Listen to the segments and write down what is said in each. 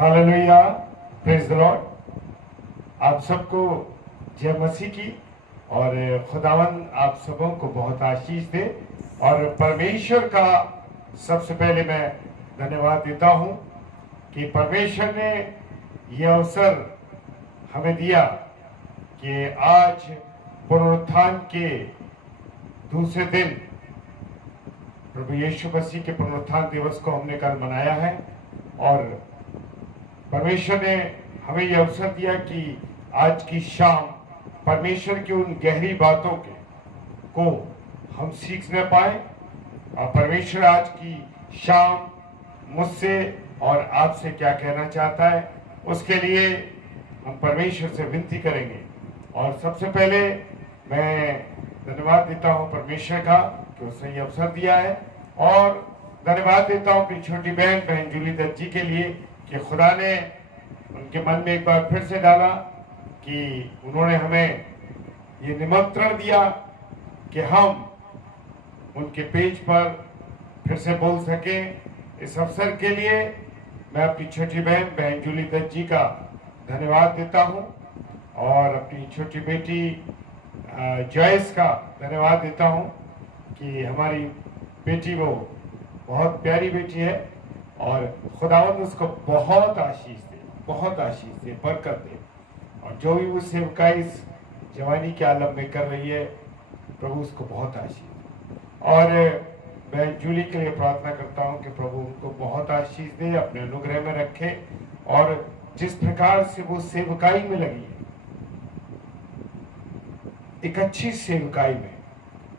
Hallelujah, praise the Lord. आप सबको जय मसीह की और खुदावन आप सबों को बहुत आशीष दे। और परमेश्वर का सबसे पहले मैं धन्यवाद देता हूं कि परमेश्वर ने यह अवसर हमें दिया कि आज पुनरुत्थान के दूसरे दिन प्रभु यीशु मसीह के पुनरुत्थान दिवस को हमने कल मनाया है। और परमेश्वर ने हमें यह अवसर दिया कि आज की शाम परमेश्वर की उन गहरी बातों को हम सीखने पाए। और परमेश्वर आज की शाम मुझसे और आपसे क्या कहना चाहता है, उसके लिए हम परमेश्वर से विनती करेंगे। और सबसे पहले मैं धन्यवाद देता हूं परमेश्वर का कि उसने ये अवसर दिया है। और धन्यवाद देता हूं अपनी छोटी बहन जूली दत्त जी के लिए कि खुदा ने उनके मन में एक बार फिर से डाला कि उन्होंने हमें ये निमंत्रण दिया कि हम उनके पेज पर फिर से बोल सकें। इस अवसर के लिए मैं अपनी छोटी बहन जूली दत्त जी का धन्यवाद देता हूं और अपनी छोटी बेटी जॉयस का धन्यवाद देता हूं कि हमारी बेटी वो बहुत प्यारी बेटी है और खुदावंद उसको बहुत आशीष दे, बरकत दे। और जो भी वो सेवकाई इस जवानी के आलम में कर रही है, प्रभु उसको बहुत आशीष दे। और मैं जूली के लिए प्रार्थना करता हूं कि प्रभु उनको बहुत आशीष दे, अपने अनुग्रह में रखे। और जिस प्रकार से वो सेवकाई में लगी है, एक अच्छी सेवकाई में,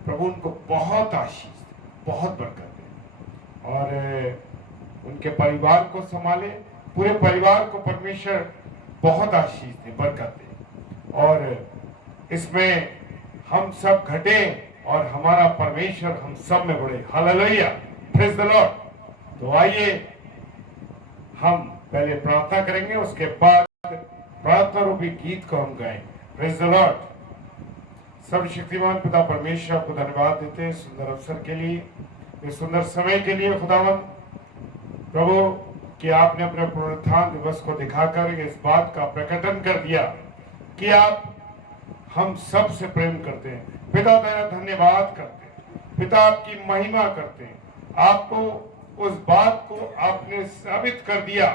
प्रभु उनको बहुत आशीष दे, बहुत बरकत दे। और उनके परिवार को संभाले, पूरे परिवार को परमेश्वर बहुत आशीष दे, बरकत दे। और इसमें हम सब घटे और हमारा परमेश्वर हम सब में बढ़े। Hallelujah, praise the Lord. तो आइए हम पहले प्रार्थना करेंगे, उसके बाद प्रार्थना रूपी गीत को हम गाएं। Praise the Lord. सर्वशक्तिमान पिता परमेश्वर आपको धन्यवाद देते हैं सुंदर अवसर के लिए, इस सुंदर समय के लिए। खुदावन प्रभु कि आपने अपने पुनरुत्थान दिवस को दिखाकर इस बात का प्रकटन कर दिया कि आप हम सब से प्रेम करते हैं। पिता तेरा धन्यवाद करते हैं, पिता आपकी महिमा करते हैं। आपको उस बात को आपने साबित कर दिया,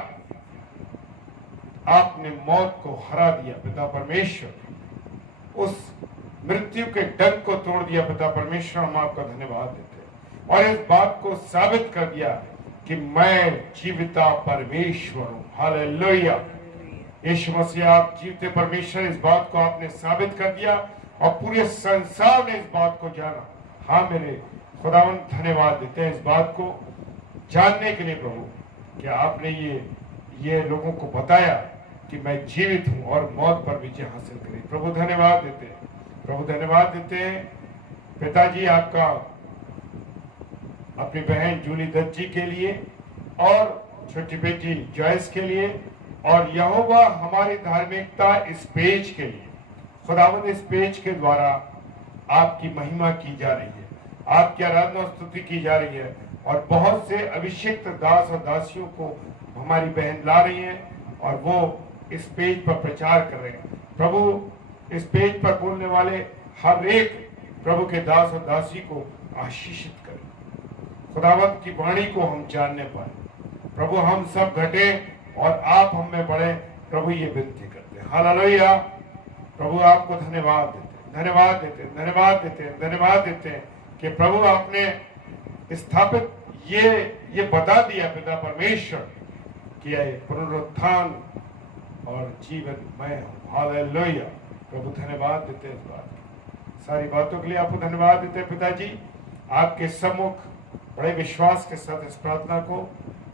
आपने मौत को हरा दिया पिता परमेश्वर, उस मृत्यु के डंक को तोड़ दिया पिता परमेश्वर। हम आपका धन्यवाद देते हैं और इस बात को साबित कर दिया कि मैं जीविता परमेश्वर हूं। हालेलुया, यीशु मसीह आप जीवते परमेश्वर, इस बात को आपने साबित कर दिया और पूरे संसार ने इस बात को जाना। हाँ मेरे खुदावन धन्यवाद देते हैं इस बात को जानने के लिए प्रभु कि आपने ये लोगों को बताया कि मैं जीवित हूं और मौत पर विजय हासिल करी। प्रभु धन्यवाद देते हैं, प्रभु धन्यवाद देते हैं। पिताजी आपका अपनी बहन जूली दत्त जी के लिए और छोटी बेटी जॉयस के लिए और यहोवा हमारी धार्मिकता इस पेज के लिए, खुदावंद इस पेज के द्वारा आपकी महिमा की जा रही है, आपकी आराधना और स्तुति की जा रही है। और बहुत से अभिषिक्त दास और दासियों को हमारी बहन ला रही हैं और वो इस पेज पर प्रचार कर रहे हैं। प्रभु इस पेज पर बोलने वाले हर एक प्रभु के दास और दासी को आशीषित करें। खुदावंत की वाणी को हम जानने पाए। प्रभु हम सब घटे और आप हम में बढ़े। प्रभु ये विनती करते हैं। हालेलुया, प्रभु आपको धन्यवाद देते हैं कि प्रभु आपने स्थापित ये बता दिया पिता परमेश्वर कि पुनरुत्थान और जीवन मैं हूं। हालेलुया, प्रभु धन्यवाद देते हैं इस बात की, सारी बातों के लिए आपको धन्यवाद देते हैं पिताजी। आपके सम्मुख बड़े विश्वास के साथ इस प्रार्थना को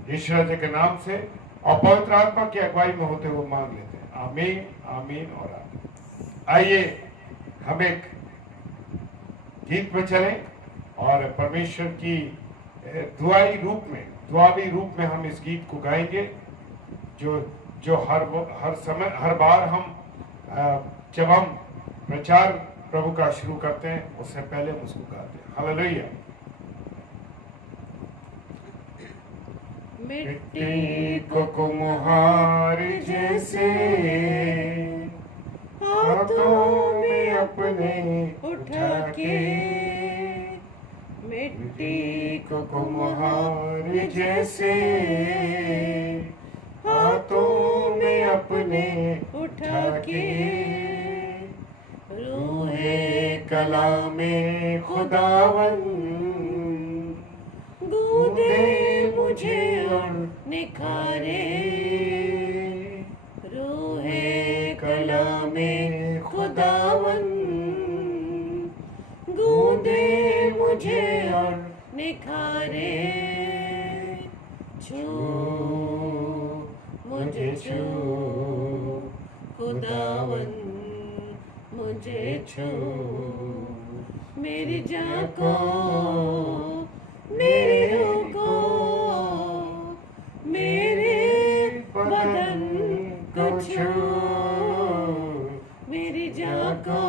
यीशु राजा के नाम से और पवित्र आत्मा की अगुवाई में होते हुए मांग लेते हैं। आमीन, आमीन और आमीन। आइए हम एक गीत में चलें और परमेश्वर की दुआवी रूप में हम इस गीत को गाएंगे जो हर समय हर बार हम जब हम प्रचार प्रभु का शुरू करते हैं उससे पहले हम उसको गाते हैं। हालेलुया। मिट्टी को कुम्हार जैसे हाथों में अपने उठा के, मिट्टी को कुम्हार जैसे हाथों में अपने उठा के, रूहे कलामे खुदावन गूंदे मुझे और निखारे, रूहे कलामे खुदावन गूंदे मुझे और निखारे, छू मुझे छू खुदावन मुझे छू, मेरी जान को मेरी रूह को मेरे बदन को छू, मेरी जान को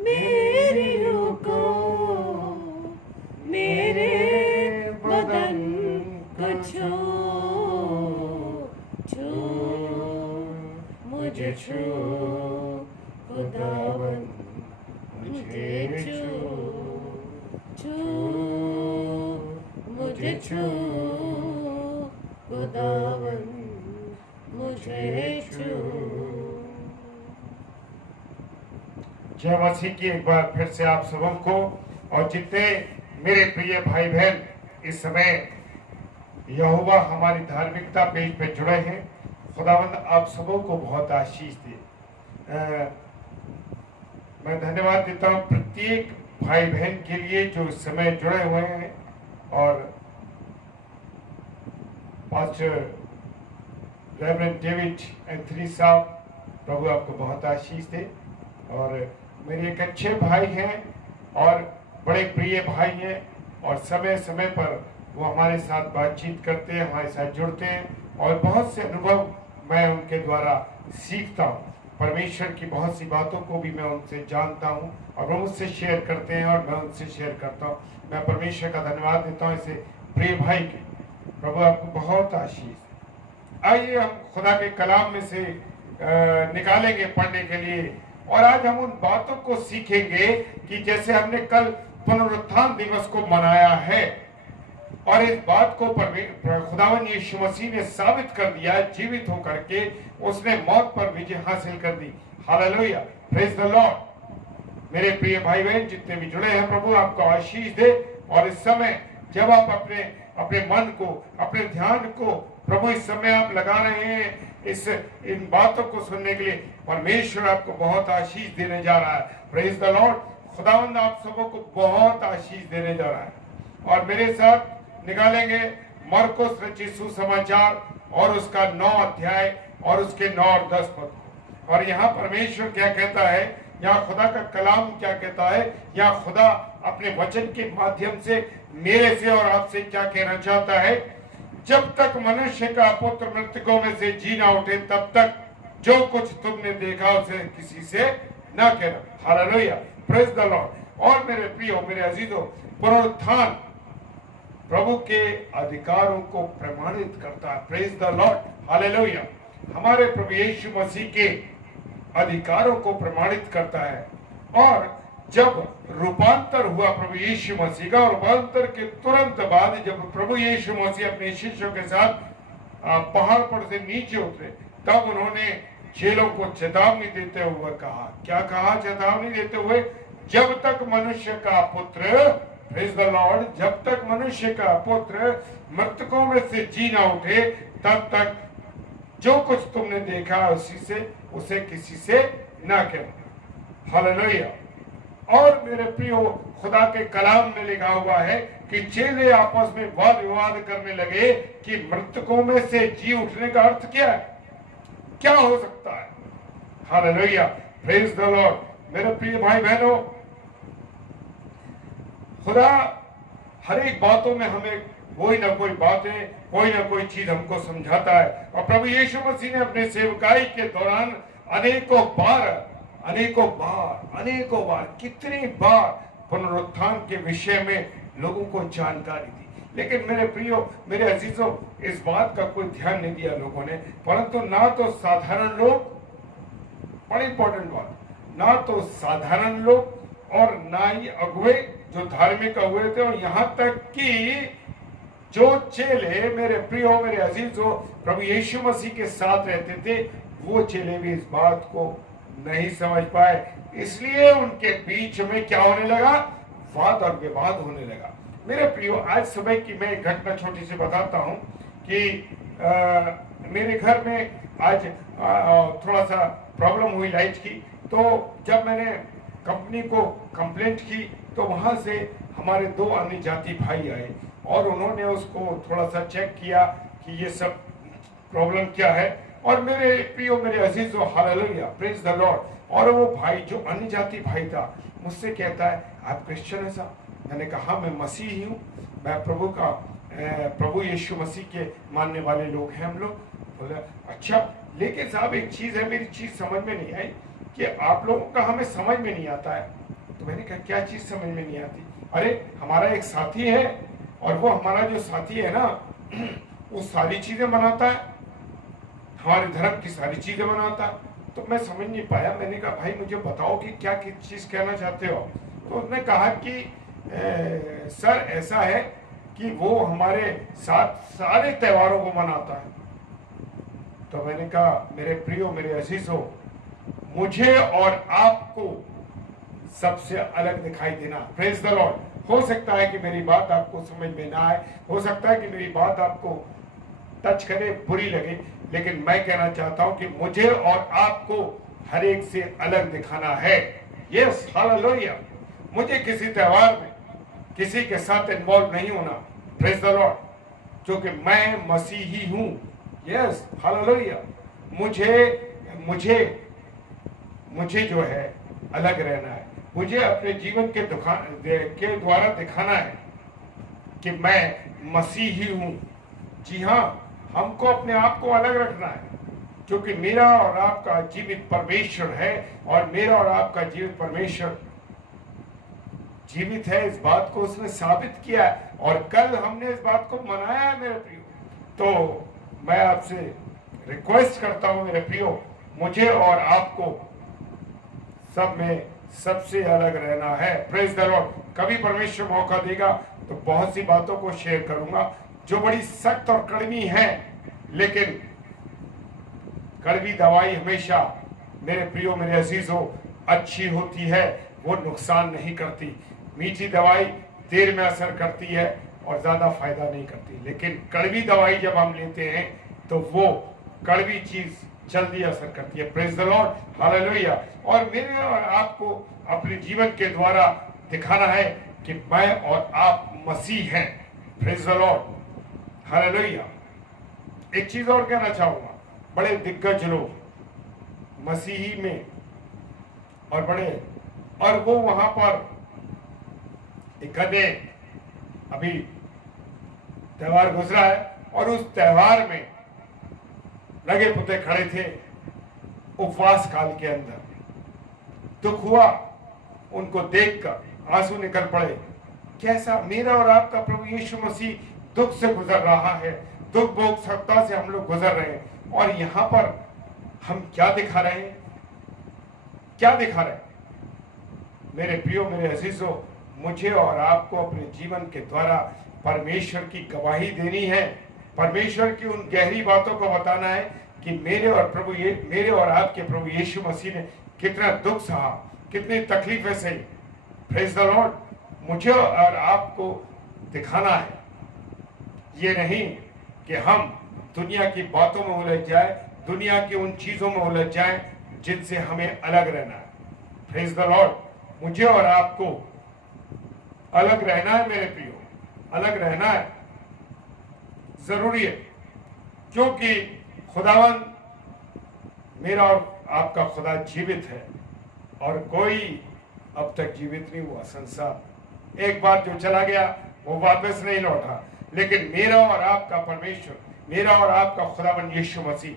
मेरी रूह को मेरे बदन को छू, छू मुझे छू खुदावन मुझे छू, छू मुझे छू खुदावन मुझे छू। जय मसीह की एक बार फिर से आप सबों को, और जितने मेरे प्रिय भाई बहन इस समय यहोवा हमारी धार्मिकता पेज पे जुड़े हैं, खुदावंद आप सबों को बहुत आशीष दे। मैं धन्यवाद देता हूँ प्रत्येक भाई बहन के लिए जो इस समय जुड़े हुए हैं, और पास्टर रेवरेंड डेविड एंथनी साहब, प्रभु आपको बहुत आशीष दे। और मेरे एक अच्छे भाई हैं और बड़े प्रिय भाई हैं, और समय समय पर वो हमारे साथ बातचीत करते हैं, हमारे साथ जुड़ते हैं, और बहुत से अनुभव मैं उनके द्वारा सीखता हूँ। परमेश्वर की बहुत सी बातों को भी मैं उनसे जानता हूँ, और वो मुझसे शेयर करते हैं और मैं उनसे शेयर करता हूँ। मैं परमेश्वर का धन्यवाद देता हूँ इसे प्रिय भाई के। प्रभु आपको बहुत आशीष। आइए हम खुदा के कलाम में से निकालेंगे पढ़ने के लिए, और आज हम उन बातों को सीखेंगे कि जैसे हमने कल पुनरुत्थान दिवस को मनाया है, और इस बात को खुदावन यीशु मसीह ने साबित कर दिया, जीवित होकर के उसने मौत पर विजय हासिल कर दी। Hallelujah, praise the lord. मेरे प्रिय भाई बहन जितने भी जुड़े हैं, प्रभु आपको आशीष दे। और इस समय जब आप अपने मन को, अपने ध्यान को प्रभु इस समय आप लगा रहे हैं इन बातों को सुनने के लिए, परमेश्वर आपको बहुत आशीष देने जा रहा है। Praise the Lord. खुदावंद आप सबों को बहुत आशीष देने जा रहा है। और मेरे साथ निकालेंगे मरकुस रचित सुसमाचार और उसका 9 अध्याय और उसके 9 और 10 पद। और यहाँ परमेश्वर क्या कहता है, यहाँ खुदा का कलाम क्या कहता है, यहाँ खुदा अपने वचन के माध्यम से मेरे से और आपसे क्या कहना चाहता है। जब तक मनुष्य का पुत्र मृतकों में से जी ना उठे, तब तक जो कुछ तुमने देखा उसे किसी से न कहना। Hallelujah, praise the lord. और मेरे प्रियो, मेरे अजीजों, पुनरुत्थान प्रभु के अधिकारों को प्रमाणित करता है। Praise the Lord, hallelujah. हमारे प्रभु यीशु मसीह के अधिकारों को प्रमाणित करता है। और जब रूपांतर हुआ प्रभु यीशु मसीह का, रूपांतर के तुरंत बाद जब प्रभु यीशु मसीह अपने शिष्यों के साथ पहाड़ पर से नीचे उतरे, तब उन्होंने चेलों को चेतावनी देते हुए कहा, क्या कहा चेतावनी देते हुए, जब तक मनुष्य का पुत्र, प्रेज द लॉर्ड, जब तक मनुष्य का पुत्र मृतकों में से जी ना उठे, तब तक जो कुछ तुमने देखा उसे किसी से ना कहना। हालेलुया। और मेरे प्रियो, खुदा के कलाम में लिखा हुआ है कि चेले आपस में वाद विवाद करने लगे कि मृतकों में से जी उठने का अर्थ क्या है, क्या हो सकता है। Hallelujah, praise the lord. मेरे प्रिय भाई बहनों, खुदा हर एक बातों में हमें कोई ना कोई बातें, कोई ना कोई चीज हमको समझाता है। और प्रभु यीशु मसीह ने अपने सेवकाई के दौरान अनेकों बार कितनी बार पुनरुत्थान के विषय में लोगों को जानकारी दी। लेकिन मेरे प्रियो, मेरे अजीजों, इस बात का कोई ध्यान नहीं दिया लोगों ने, परंतु ना तो साधारण लोग, बड़ी इंपॉर्टेंट बात, ना तो साधारण लोग और ना ही अगुए जो धार्मिक अगुए थे, और यहां तक कि जो चेले मेरे प्रियो, मेरे अजीजों, प्रभु यीशु मसीह के साथ रहते थे, वो चेले भी इस बात को नहीं समझ पाए, इसलिए उनके बीच में क्या होने लगा, वाद और विवाद होने लगा। मेरे प्रियो, आज सुबह की मैं एक घटना छोटी सी बताता हूं कि मेरे घर में आज थोड़ा सा प्रॉब्लम हुई लाइट की। तो जब मैंने कंपनी को कंप्लेंट की तो वहां से हमारे 2 अन्य जाति भाई आए और उन्होंने उसको थोड़ा सा चेक किया कि ये सब प्रॉब्लम क्या है। और मेरे प्रियो, मेरे अजीजों, हालेलुया, प्रेज द लॉर्ड। और वो भाई जो अन्य जाति भाई था मुझसे कहता है, आप क्रिश्चियन है साहब? मैंने कहा मैं मसीही हूँ, मैं प्रभु यीशु मसीह के मानने वाले लोग हैं हम लोग। बोला अच्छा, लेकिन साहब एक चीज है, मेरी चीज समझ में नहीं आई कि आप लोगों का हमें समझ में नहीं आता है। तो मैंने कहा क्या चीज समझ में नहीं आती? अरे हमारा एक साथी है और वो हमारा जो साथी है ना, वो सारी चीजें बनाता है, हमारे धर्म की सारी चीजें बनाता है। तो मैं समझ नहीं पाया। मैंने कहा भाई मुझे बताओ कि क्या चीज कहना चाहते हो? तो उसने कहा कि सर ऐसा है कि वो हमारे साथ सारे त्योहारों को मनाता है। तो मैंने कहा मेरे प्रियो, मेरे अजीजों, मुझे और आपको सबसे अलग दिखाई देना। Praise the Lord. हो सकता है कि मेरी बात आपको समझ में ना आए, हो सकता है कि मेरी बात आपको टच करे, बुरी लगे, लेकिन मैं कहना चाहता हूं कि मुझे और आपको हर एक से अलग दिखाना है। Yes, hallelujah. मुझे किसी त्योहार में किसी के साथ इन्वॉल्व नहीं होना। प्रेज द लॉर्ड, क्योंकि मैं मसीही हूं। Yes, hallelujah. मुझे जो है अलग रहना है। मुझे अपने जीवन के द्वारा दिखाना है कि मैं मसीही हूं। जी हाँ, हमको अपने आप को अलग रखना है, क्योंकि मेरा और आपका जीवित परमेश्वर है, और मेरा और आपका जीवित परमेश्वर जीवित है। इस बात को उसने साबित किया है, और कल हमने इस बात को मनाया है मेरे प्रियो। तो मैं आपसे रिक्वेस्ट करता हूं मेरे प्रियो, मुझे और आपको सब में सबसे अलग रहना है। Praise the Lord. कभी परमेश्वर मौका देगा तो बहुत सी बातों को शेयर करूंगा जो बड़ी सख्त और कड़वी है, लेकिन कड़वी दवाई हमेशा मेरे प्रियो, मेरे अजीजों, अच्छी होती है, वो नुकसान नहीं करती। मीठी दवाई देर में असर करती है और ज्यादा फायदा नहीं करती, लेकिन कड़वी दवाई जब हम लेते हैं तो वो कड़वी चीज जल्दी असर करती है। Praise the Lord, hallelujah. और मेरे और आपको अपने जीवन के द्वारा दिखाना है कि मैं और आप मसीह हैं। Praise the Lord, hallelujah. एक चीज और कहना चाहूंगा, बड़े दिग्गज लोग मसीही में और बड़े, और वो वहां पर एक अभी त्योहार गुजरा है, और उस त्योहार में लगे पुते खड़े थे उपवास काल के अंदर। दुख हुआ उनको देखकर, आंसू निकल पड़े। कैसा मेरा और आपका प्रभु यीशु मसीह दुख से गुजर रहा है, दुख भोग सत्ता से हम लोग गुजर रहे हैं, और यहां पर हम क्या दिखा रहे हैं? क्या दिखा रहे हैं? मेरे प्रियो, मेरे अजीजों, मुझे और आपको अपने जीवन के द्वारा परमेश्वर की गवाही देनी है, परमेश्वर की उन गहरी बातों को बताना है कि मेरे और आपके प्रभु यीशु मसीह ने कितना दुख सहा, कितनी तकलीफें सही। Praise the Lord. मुझे और आपको दिखाना है, ये नहीं कि हम दुनिया की बातों में उलझ जाए, दुनिया की उन चीजों में उलझ जाए जिनसे हमें अलग रहना है। Praise the Lord. मुझे और आपको अलग रहना है मेरे प्रियो, अलग रहना है, जरूरी है, क्योंकि खुदावन, मेरा और आपका खुदा जीवित है, और कोई अब तक जीवित नहीं हुआ। संसार एक बार जो चला गया वो वापस नहीं लौटा, लेकिन मेरा और आपका परमेश्वर, मेरा और आपका खुदावन यीशु मसीह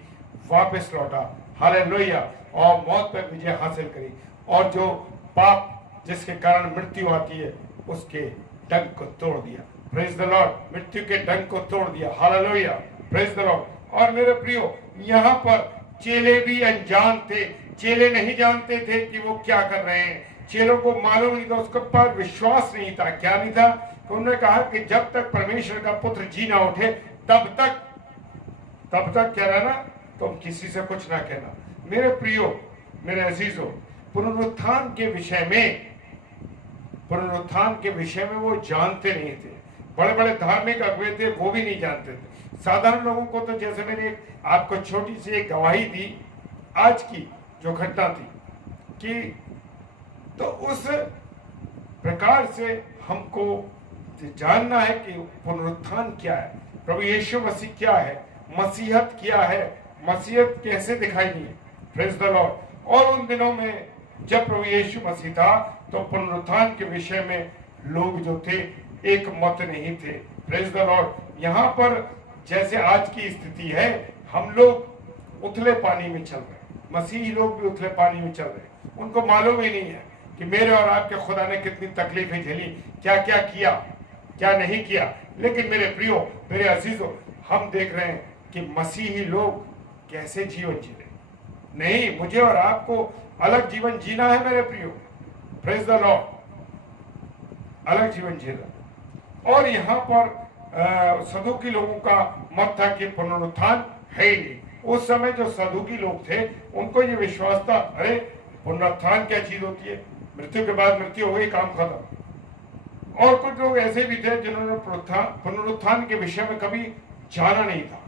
वापस लौटा। हालेलुया। और मौत पर विजय हासिल करी, और जो पाप जिसके कारण मृत्यु आती है उसके डंक को तोड़ दिया। प्रेज द लॉर्ड, मृत्यु के डंक को तोड़ दिया। Hallelujah, praise the lord. और मेरे प्रियो, यहाँ पर चेले भी अनजान थे, चेले नहीं जानते थे कि वो क्या कर रहे हैं, चेलों को मालूम नहीं था, उसके पर विश्वास नहीं था। क्या नहीं था? तो उन्होंने कहा कि जब तक परमेश्वर का पुत्र जी ना उठे तब तक क्या रहना, तुम किसी से कुछ ना कहना। मेरे प्रियो, मेरे अजीजों, पुनरुत्थान के विषय में वो जानते नहीं थे। बड़े बड़े धार्मिक अगुवे थे, वो भी नहीं जानते थे। साधारण लोगों को तो, जैसे मैंने आपको छोटी सी एक गवाही दी आज की जो घटना थी, कि तो उस प्रकार से हमको जानना है कि पुनरुत्थान क्या है, प्रभु यीशु मसीह क्या है, मसीहत क्या है, मसीहत कैसे दिखाई दी। Praise the lord. और उन दिनों में जब प्रभु यीशु मसीह था तो पुनरुत्थान के विषय में लोग जो थे एक मत नहीं थे। Praise the Lord. यहाँ पर जैसे आज की स्थिति है, हम लोग उथले पानी में चल रहे, मसीही लोग भी उथले पानी में चल रहे। उनको मालूम ही नहीं है कि मेरे और आपके खुदा ने कितनी तकलीफें झेली, क्या क्या किया, क्या नहीं किया। लेकिन मेरे प्रियो, मेरे अजीजों, हम देख रहे हैं कि मसीही लोग कैसे जीवन जी रहे। नहीं, मुझे और आपको अलग जीवन जीना है मेरे प्रियो। प्रेज द लॉर्ड, अलग जीवन जीना। और यहाँ पर सदुकी लोगों का मत था कि पुनरुत्थान है ही नहीं। उस समय जो सदुकी लोग थे उनको ये विश्वास था, अरे पुनरुत्थान क्या चीज होती है, मृत्यु के बाद मृत्यु हो गई, काम खत्म। और कुछ लोग ऐसे भी थे जिन्होंने पुनरुत्थान के विषय में कभी जाना नहीं था।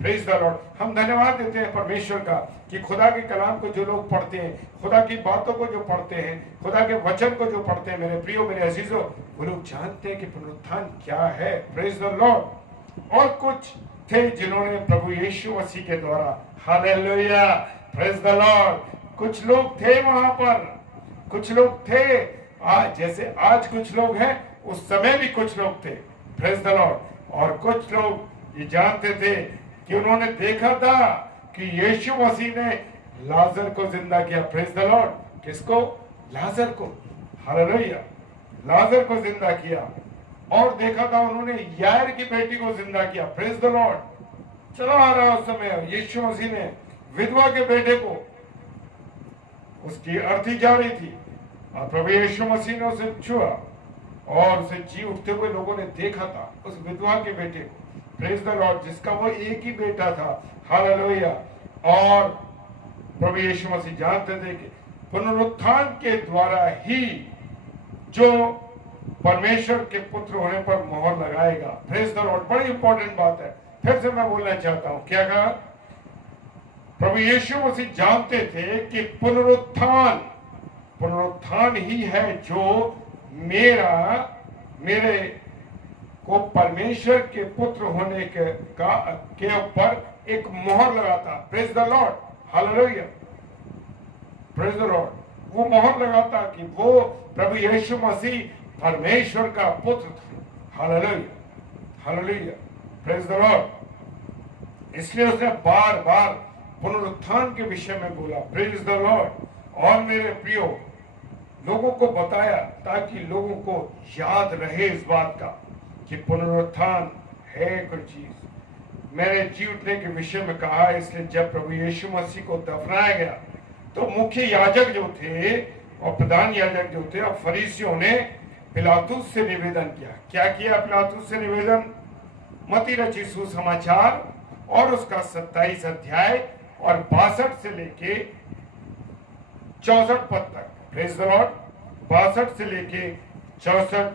Praise the Lord. हम धन्यवाद देते हैं परमेश्वर का कि खुदा के कलाम को जो लोग पढ़ते हैं, खुदा की बातों को जो पढ़ते हैं, खुदा के वचन को जो पढ़ते हैं, मेरे प्रियो, मेरे अजीजों, वो लोग जानते हैं कि पुनरुत्थान क्या है। Praise the lord. और कुछ थे जिन्होंने प्रभु यीशु मसीह के द्वारा, हालेलुया, प्रेज द लॉर्ड, कुछ लोग थे वहां पर, कुछ लोग थे आज, जैसे आज कुछ लोग हैं, उस समय भी कुछ लोग थे। Praise the lord. और कुछ लोग ये जानते थे कि उन्होंने देखा था कि यीशु मसीह ने लाजर को जिंदा किया। Praise the Lord. किसको? लाजर को। हालेलुया, लाजर को जिंदा किया। और देखा था उन्होंने यायर की बेटी को जिंदा किया। Praise the Lord. चला आ रहा उस समय यीशु मसीह ने विधवा के बेटे को, उसकी अर्थी जा रही थी और प्रभु यीशु मसीह ने उसे छुआ और उसे जी उठते हुए लोगों ने देखा था, उस विधवा के बेटे को। प्रेज द लॉर्ड, जिसका वो एक ही बेटा था। हालेलुया। और प्रभु यीशु मसीह जानते थे कि पुनरुत्थान के द्वारा ही जो परमेश्वर के पुत्र होने पर मोहर लगाएगा। Praise the Lord. बड़ी इंपॉर्टेंट बात है, फिर से मैं बोलना चाहता हूं। क्या कहा? प्रभु यीशु मसीह जानते थे कि पुनरुत्थान ही है जो मेरे को परमेश्वर के पुत्र होने के ऊपर एक मोहर लगाता। Praise the Lord. Hallelujah, praise the Lord. वो मोहर लगाता कि वो प्रभु यीशु मसीह परमेश्वर का पुत्र था। Hallelujah, hallelujah, praise the Lord. इसलिए उसने बार बार पुनरुत्थान के विषय में बोला। Praise the lord. और मेरे प्रियो, लोगों को बताया ताकि लोगों को याद रहे इस बात का कि पुनरुत्थान है कोई चीज। मैंने जी उठने के विषय में कहा, इसलिए जब प्रभु यीशु मसीह को दफनाया गया तो मुख्य याजक जो थे और प्रधान याजक जो थे और फरीसियों ने पिलातुस से निवेदन किया। क्या किया पिलातुस से निवेदन? मत्ती रची सुसमाचार और उसका 27 अध्याय और 62 से लेके 64 पद तक। Praise the Lord. 62 से लेके 64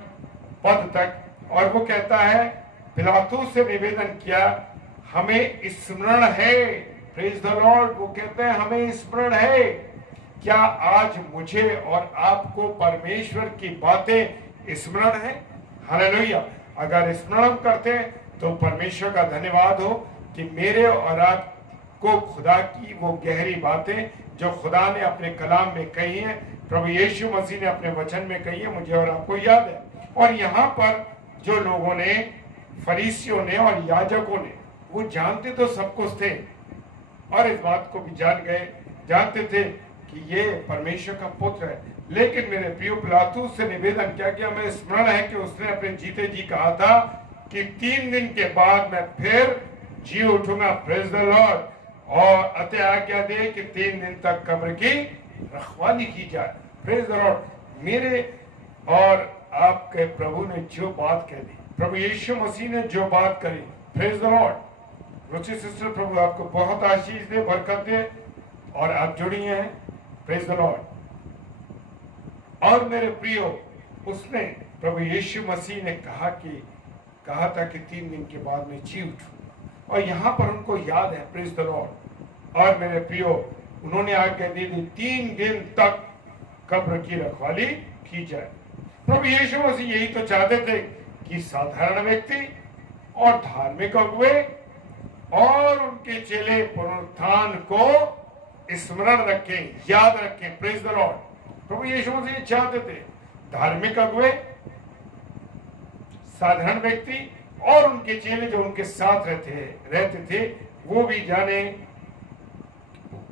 पद तक। और वो कहता है, पिलातुस से निवेदन किया, हमें स्मरण है। Praise the Lord. वो कहते हैं हमें स्मरण है। क्या आज मुझे और आपको परमेश्वर की बातें स्मरण है? हालेलुया। अगर स्मरण करते हैं तो परमेश्वर का धन्यवाद हो कि मेरे और आपको खुदा की वो गहरी बातें जो खुदा ने अपने कलाम में कही है, प्रभु यीशु मसीह ने अपने वचन में कही है, मुझे और आपको याद है। और यहाँ पर जो लोगों ने, फरीसियों ने और याजकों ने, वो जानते तो सब कुछ थे और इस बात को भी जानते थे कि ये परमेश्वर का पुत्र है। लेकिन मेरे प्रिय, पिलातुस से निवेदन किया कि हमें स्मरण है कि उसने अपने जीते जी कहा था कि 3 दिन के बाद मैं फिर जी उठूंगा। Praise the lord. और अतः आज्ञा दे कि 3 दिन तक कब्र की रखवाली की जाए। Praise the lord. मेरे और आपके प्रभु ने जो बात कह दी, प्रभु यीशु मसीह ने जो बात करी, praise the lord. Ruchi sister, प्रभु आपको बहुत आशीष दे, बरकत दे, और आप जुड़ी हैं। Praise the lord. और मेरे प्रियो, उसने प्रभु यीशु मसीह ने कहा था कि 3 दिन के बाद मैं जी उठूं, और यहां पर उनको याद है। Praise the lord. और मेरे प्रियो, उन्होंने आज्ञा दी थी 3 दिन तक कब्र की रखवाली की जाए। प्रभु यीशु मसीह यही तो चाहते थे कि साधारण व्यक्ति और धार्मिक अगुवे और उनके चेले पुनरुत्थान को स्मरण रखें, याद रखें। Praise the lord. प्रभु यीशु मसीह चाहते थे धार्मिक अगुवे, साधारण व्यक्ति और उनके चेले जो उनके साथ रहते थे, वो भी जाने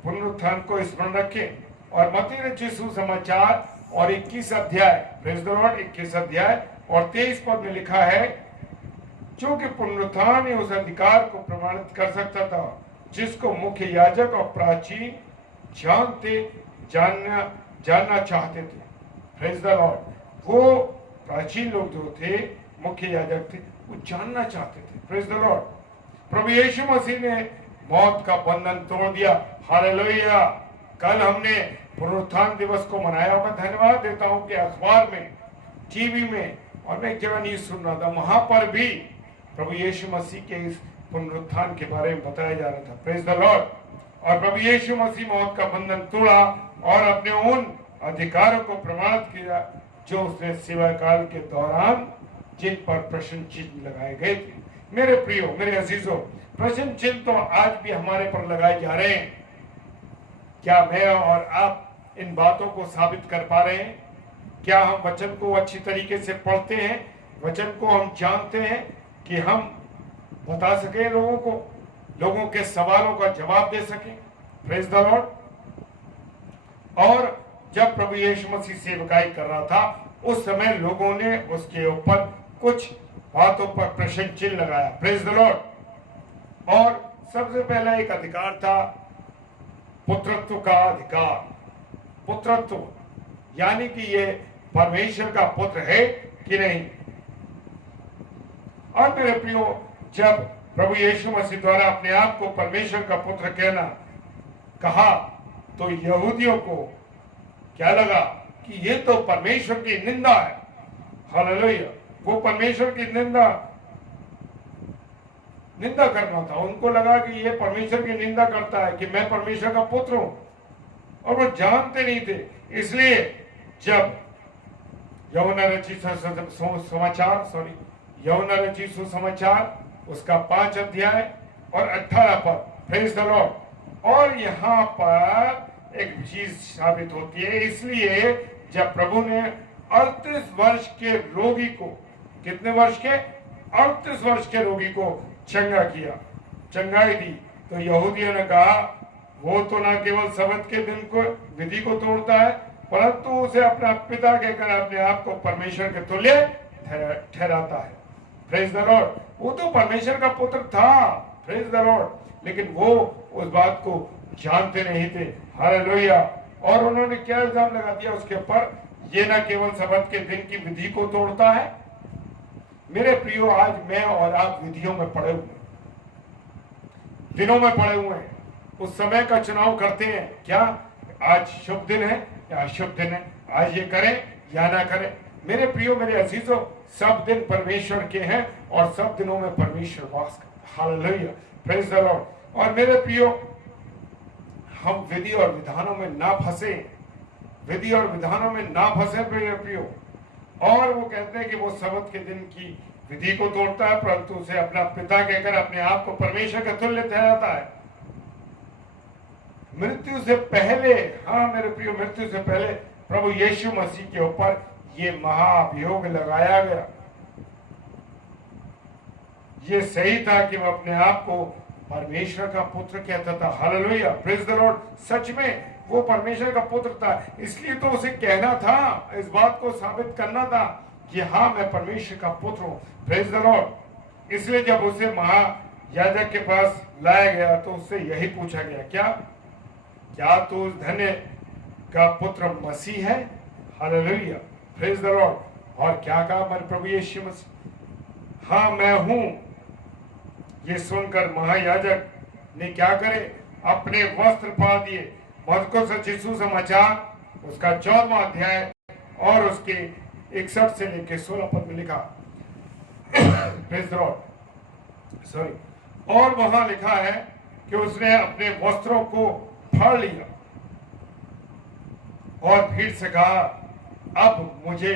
पुनरुत्थान को स्मरण रखें। और मत्ती रचित सुसमाचार और 21 अध्याय, प्रेज द लॉर्ड, 21 अध्याय और 23 पद में लिखा है, क्योंकि पुनरुत्थान ही उस अधिकार को प्रमाणित कर सकता था जिसको मुख्य याजक और प्राचीन जानना चाहते थे। Praise the Lord. वो प्राचीन लोग जो थे, मुख्य याजक थे, वो जानना चाहते थे। Praise the lord. प्रभु यीशु मसीह ने मौत का बंधन तोड़ दिया। हालेलुया। कल हमने पुनरुत्थान दिवस को मनाया। मैं धन्यवाद देता हूं कि अखबार में, टीवी में, और मैं एक जगह न्यूज सुन रहा था, वहां पर भी प्रभु यीशु मसीह के इस पुनरुत्थान के बारे में बताया जा रहा था। Praise the lord. और प्रभु यीशु मसीह मौत का बंधन तोड़ा और अपने उन अधिकारों को प्रमाणित किया जो उसने सेवा काल के दौरान जिन पर प्रश्न चिन्ह लगाए गए थे। मेरे प्रियो, मेरे अजीजों, प्रश्न चिन्ह तो आज भी हमारे पर लगाए जा रहे हैं। क्या मैं और आप इन बातों को साबित कर पा रहे हैं? क्या हम वचन को अच्छी तरीके से पढ़ते हैं? वचन को हम जानते हैं कि हम बता सके लोगों के सवालों का जवाब दे सके। Praise the lord. और जब प्रभु यीशु मसीह सेवकाई कर रहा था, उस समय लोगों ने उसके ऊपर कुछ बातों पर प्रश्न चिन्ह लगाया। Praise the lord. और सबसे पहला एक अधिकार था पुत्रत्व का अधिकार। पुत्रत्व यानी कि ये परमेश्वर का पुत्र है कि नहीं। और मेरे प्रियो, जब प्रभु यीशु मसीह द्वारा अपने आप को परमेश्वर का पुत्र कहा, तो यहूदियों को क्या लगा कि ये तो परमेश्वर की निंदा है। हालेलुया। वो परमेश्वर की निंदा करना था। उनको लगा कि ये परमेश्वर की निंदा करता है कि मैं परमेश्वर का पुत्र हूं, और वो जानते नहीं थे। इसलिए जब यूहन्ना रचित सुसमाचार उसका 5 अध्याय और 18 पद, प्रेज द लॉर्ड। और यहाँ पर एक चीज साबित होती है। इसलिए जब प्रभु ने 38 वर्ष के रोगी को, कितने वर्ष के? 38 वर्ष के रोगी को चंगाई दी, तो यहूदियों ने कहा वो तो न केवल सब्त के दिन को विधि को तोड़ता है, परंतु उसे अपना पिता कहकर अपने आप को परमेश्वर के तुल्य ठहराता है। Praise the Lord. वो तो परमेश्वर का पुत्र था। Praise the Lord. लेकिन वो उस बात को जानते नहीं थे। हालेलुया। और उन्होंने क्या इल्जाम लगा दिया उसके ऊपर? ये न केवल सब्त के दिन की विधि को तोड़ता है। मेरे प्रियो, आज मैं और आप विधियों में पड़े हुए, दिनों में पड़े हुए हैं। उस समय का चुनाव करते हैं। क्या आज शुभ दिन है या अशुभ दिन है? आज ये करें या ना करें? मेरे प्रियो, मेरे अजीजों, सब दिन परमेश्वर के हैं और सब दिनों में परमेश्वर वास करता है। हालेलुया। Praise the lord. और मेरे प्रियो, हम विधि और विधानों में ना फंसे। विधि और विधानों में ना फंसे मेरे प्रियो। और वो कहते हैं कि वो सब्त के दिन की विधि को तोड़ता है, परंतु उसे अपना पिता कहकर अपने आप को परमेश्वर के तुल्य ठहराता है। मृत्यु से पहले, हाँ मेरे प्रियो, मृत्यु से पहले प्रभु यीशु मसीह के ऊपर ये महाअभियोग लगाया गया। ये सही था कि वो अपने आप को परमेश्वर का पुत्र कहता था। हालेलुया। Praise the lord. सच में वो परमेश्वर का पुत्र था, इसलिए तो उसे कहना था, इस बात को साबित करना था कि हाँ मैं परमेश्वर का पुत्र हूं। Praise the Lord. इसलिए जब उसे महायाजक के पास लाया गया तो उससे यही पूछा गया, क्या तू उस धन्य का पुत्र मसीह है? Hallelujah, praise the lord. और क्या कहा हमारे प्रभु यीशु मसीह? हाँ मैं हूं। ये सुनकर महायाजक ने क्या करे, अपने वस्त्र फाड़ दिए। मरकुस रचित सुसमाचार उसका 14वां अध्याय और उसके 61 से लेकर 16 पद में लिखा, प्रेज द लॉर्ड, सॉरी, और वहां लिखा है कि उसने अपने वस्त्रों को फाड़ लिया और भीड़ से कहा, अब मुझे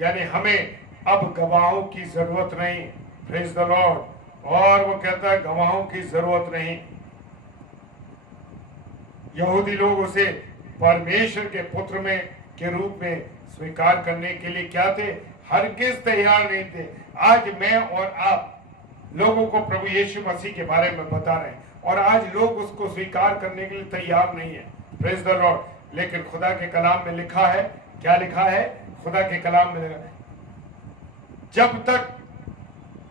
यानी हमें अब गवाहों की जरूरत नहीं। Praise the lord. और वो कहता है गवाहों की जरूरत नहीं। यहूदी लोग उसे परमेश्वर के पुत्र में के रूप में स्वीकार करने के लिए क्या थे? हरगिज तैयार नहीं थे। आज मैं और आप लोगों को प्रभु यीशु मसीह के बारे में बता रहे हैं और आज लोग उसको स्वीकार करने के लिए तैयार नहीं है। Praise the Lord. लेकिन खुदा के कलाम में लिखा है, क्या लिखा है? खुदा के कलाम में लिखा, जब तक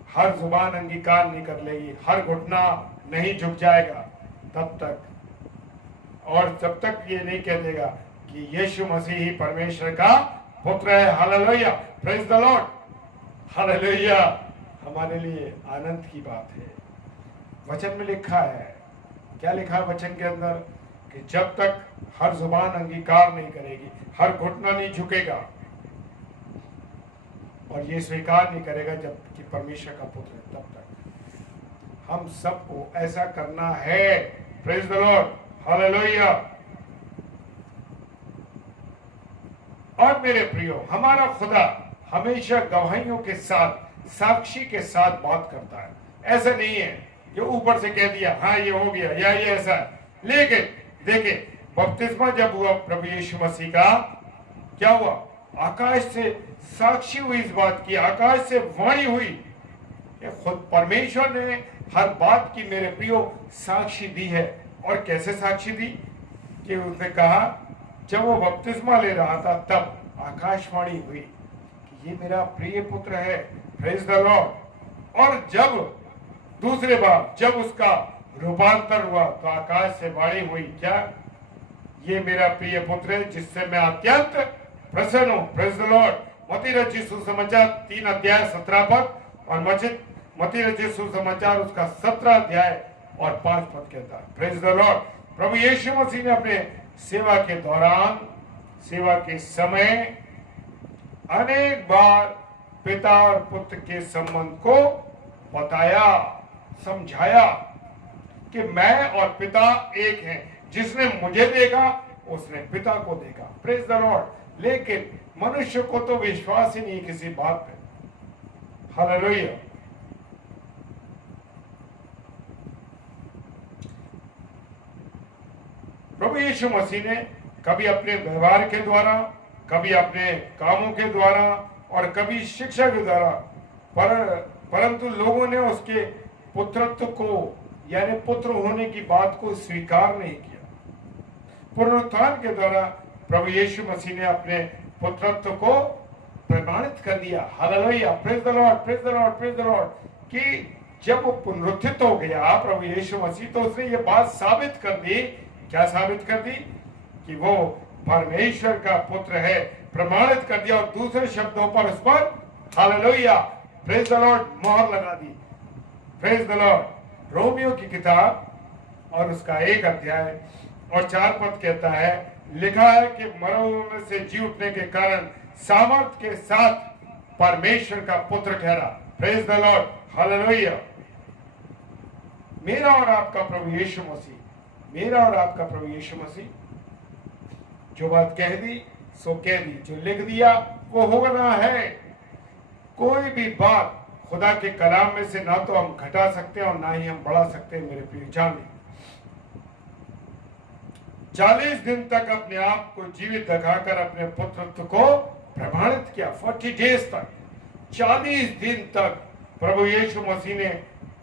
हर जुबान अंगीकार नहीं कर लेगी, हर घुटना नहीं झुक जाएगा, तब तक, और जब तक ये नहीं कह देगा कि यीशु मसीह ही परमेश्वर का पुत्र है। Hallelujah, praise the Lord, hallelujah. हमारे लिए आनंद की बात है। वचन में लिखा है, क्या लिखा है वचन के अंदर? कि जब तक हर जुबान अंगीकार नहीं करेगी, हर घुटना नहीं झुकेगा और ये स्वीकार नहीं करेगा जब कि परमेश्वर का पुत्र है, तब तक हम सबको ऐसा करना है। Praise the Lord, hallelujah. और मेरे प्रियो, हमारा खुदा हमेशा गवाहियों के साथ, साक्षी के साथ बात करता है। ऐसा नहीं है कि ऊपर से कह दिया हाँ ये हो गया या ये ऐसा है। लेकिन देखिए, बपतिस्मा जब हुआ प्रभु यीशु मसीह का, क्या हुआ? आकाश से साक्षी हुई इस बात की, आकाश से वाणी हुई। खुद परमेश्वर ने हर बात की मेरे प्रियो साक्षी दी है। और कैसे साक्षी दी? कि उसने कहा, जब वो बपतिस्मा ले रहा था तब आकाशवाणी हुई कि ये मेरा प्रिय पुत्र है। Praise the lord. और जब दूसरे बार जब उसका रूपांतर हुआ तो आकाश से वाणी हुई, क्या? ये मेरा प्रिय पुत्र है जिससे मैं अत्यंत प्रसन्न हूं। Praise the lord. मत्ती रचित सुसमाचार 3 अध्याय 17 पद और मत्ती रचित सुसमाचार उसका 17 अध्याय और 5 पद कहता है। Praise the lord. प्रभु यीशु मसीह ने अपने सेवा के दौरान, सेवा के समय अनेक बार पिता और पुत्र के संबंध को बताया, समझाया कि मैं और पिता एक हैं। जिसने मुझे देखा उसने पिता को देखा। Praise the Lord. लेकिन मनुष्य को तो विश्वास ही नहीं किसी बात पे। हालेलुया। प्रभु यीशु मसीह ने कभी अपने व्यवहार के द्वारा, कभी अपने कामों के द्वारा और कभी शिक्षा के द्वारा, परंतु लोगों ने उसके पुत्रत्व को यानी पुत्र होने की बात को स्वीकार नहीं किया। पुनरुत्थान के द्वारा प्रभु यीशु मसीह ने अपने पुत्रत्व को प्रमाणित कर दिया। Hallelujah, praise the lord, praise the lord, praise the Lord. कि जब वो पुनरुत्थित हो गया प्रभु यीशु मसीह, तो उसने ये बात साबित कर दी। क्या साबित कर दी? कि वो परमेश्वर का पुत्र है, प्रमाणित कर दिया। और दूसरे शब्दों पर उस पर हालेलुया, प्रेज द लॉर्ड, मोहर लगा दी। Praise the lord. रोमियो की किताब और उसका 1 अध्याय और 4 पद कहता है, लिखा है कि मरों में से जी उठने के कारण सामर्थ्य के साथ परमेश्वर का पुत्र ठहरा। Praise the Lord, hallelujah. मेरा और आपका प्रभु यीशु मसीह, मेरा और आपका प्रभु यीशु मसीह जो बात कह दी सो कह दी, जो लिख दिया वो होना है। कोई भी बात खुदा के कलाम में से ना तो हम घटा सकते हैं और ना ही हम बढ़ा सकते हैं। मेरे प्रिय जाने, 40 दिन तक अपने आप को जीवित दिखाकर अपने पुत्रत्व को प्रमाणित किया। 40 डेज तक, 40 दिन तक प्रभु यीशु मसीह ने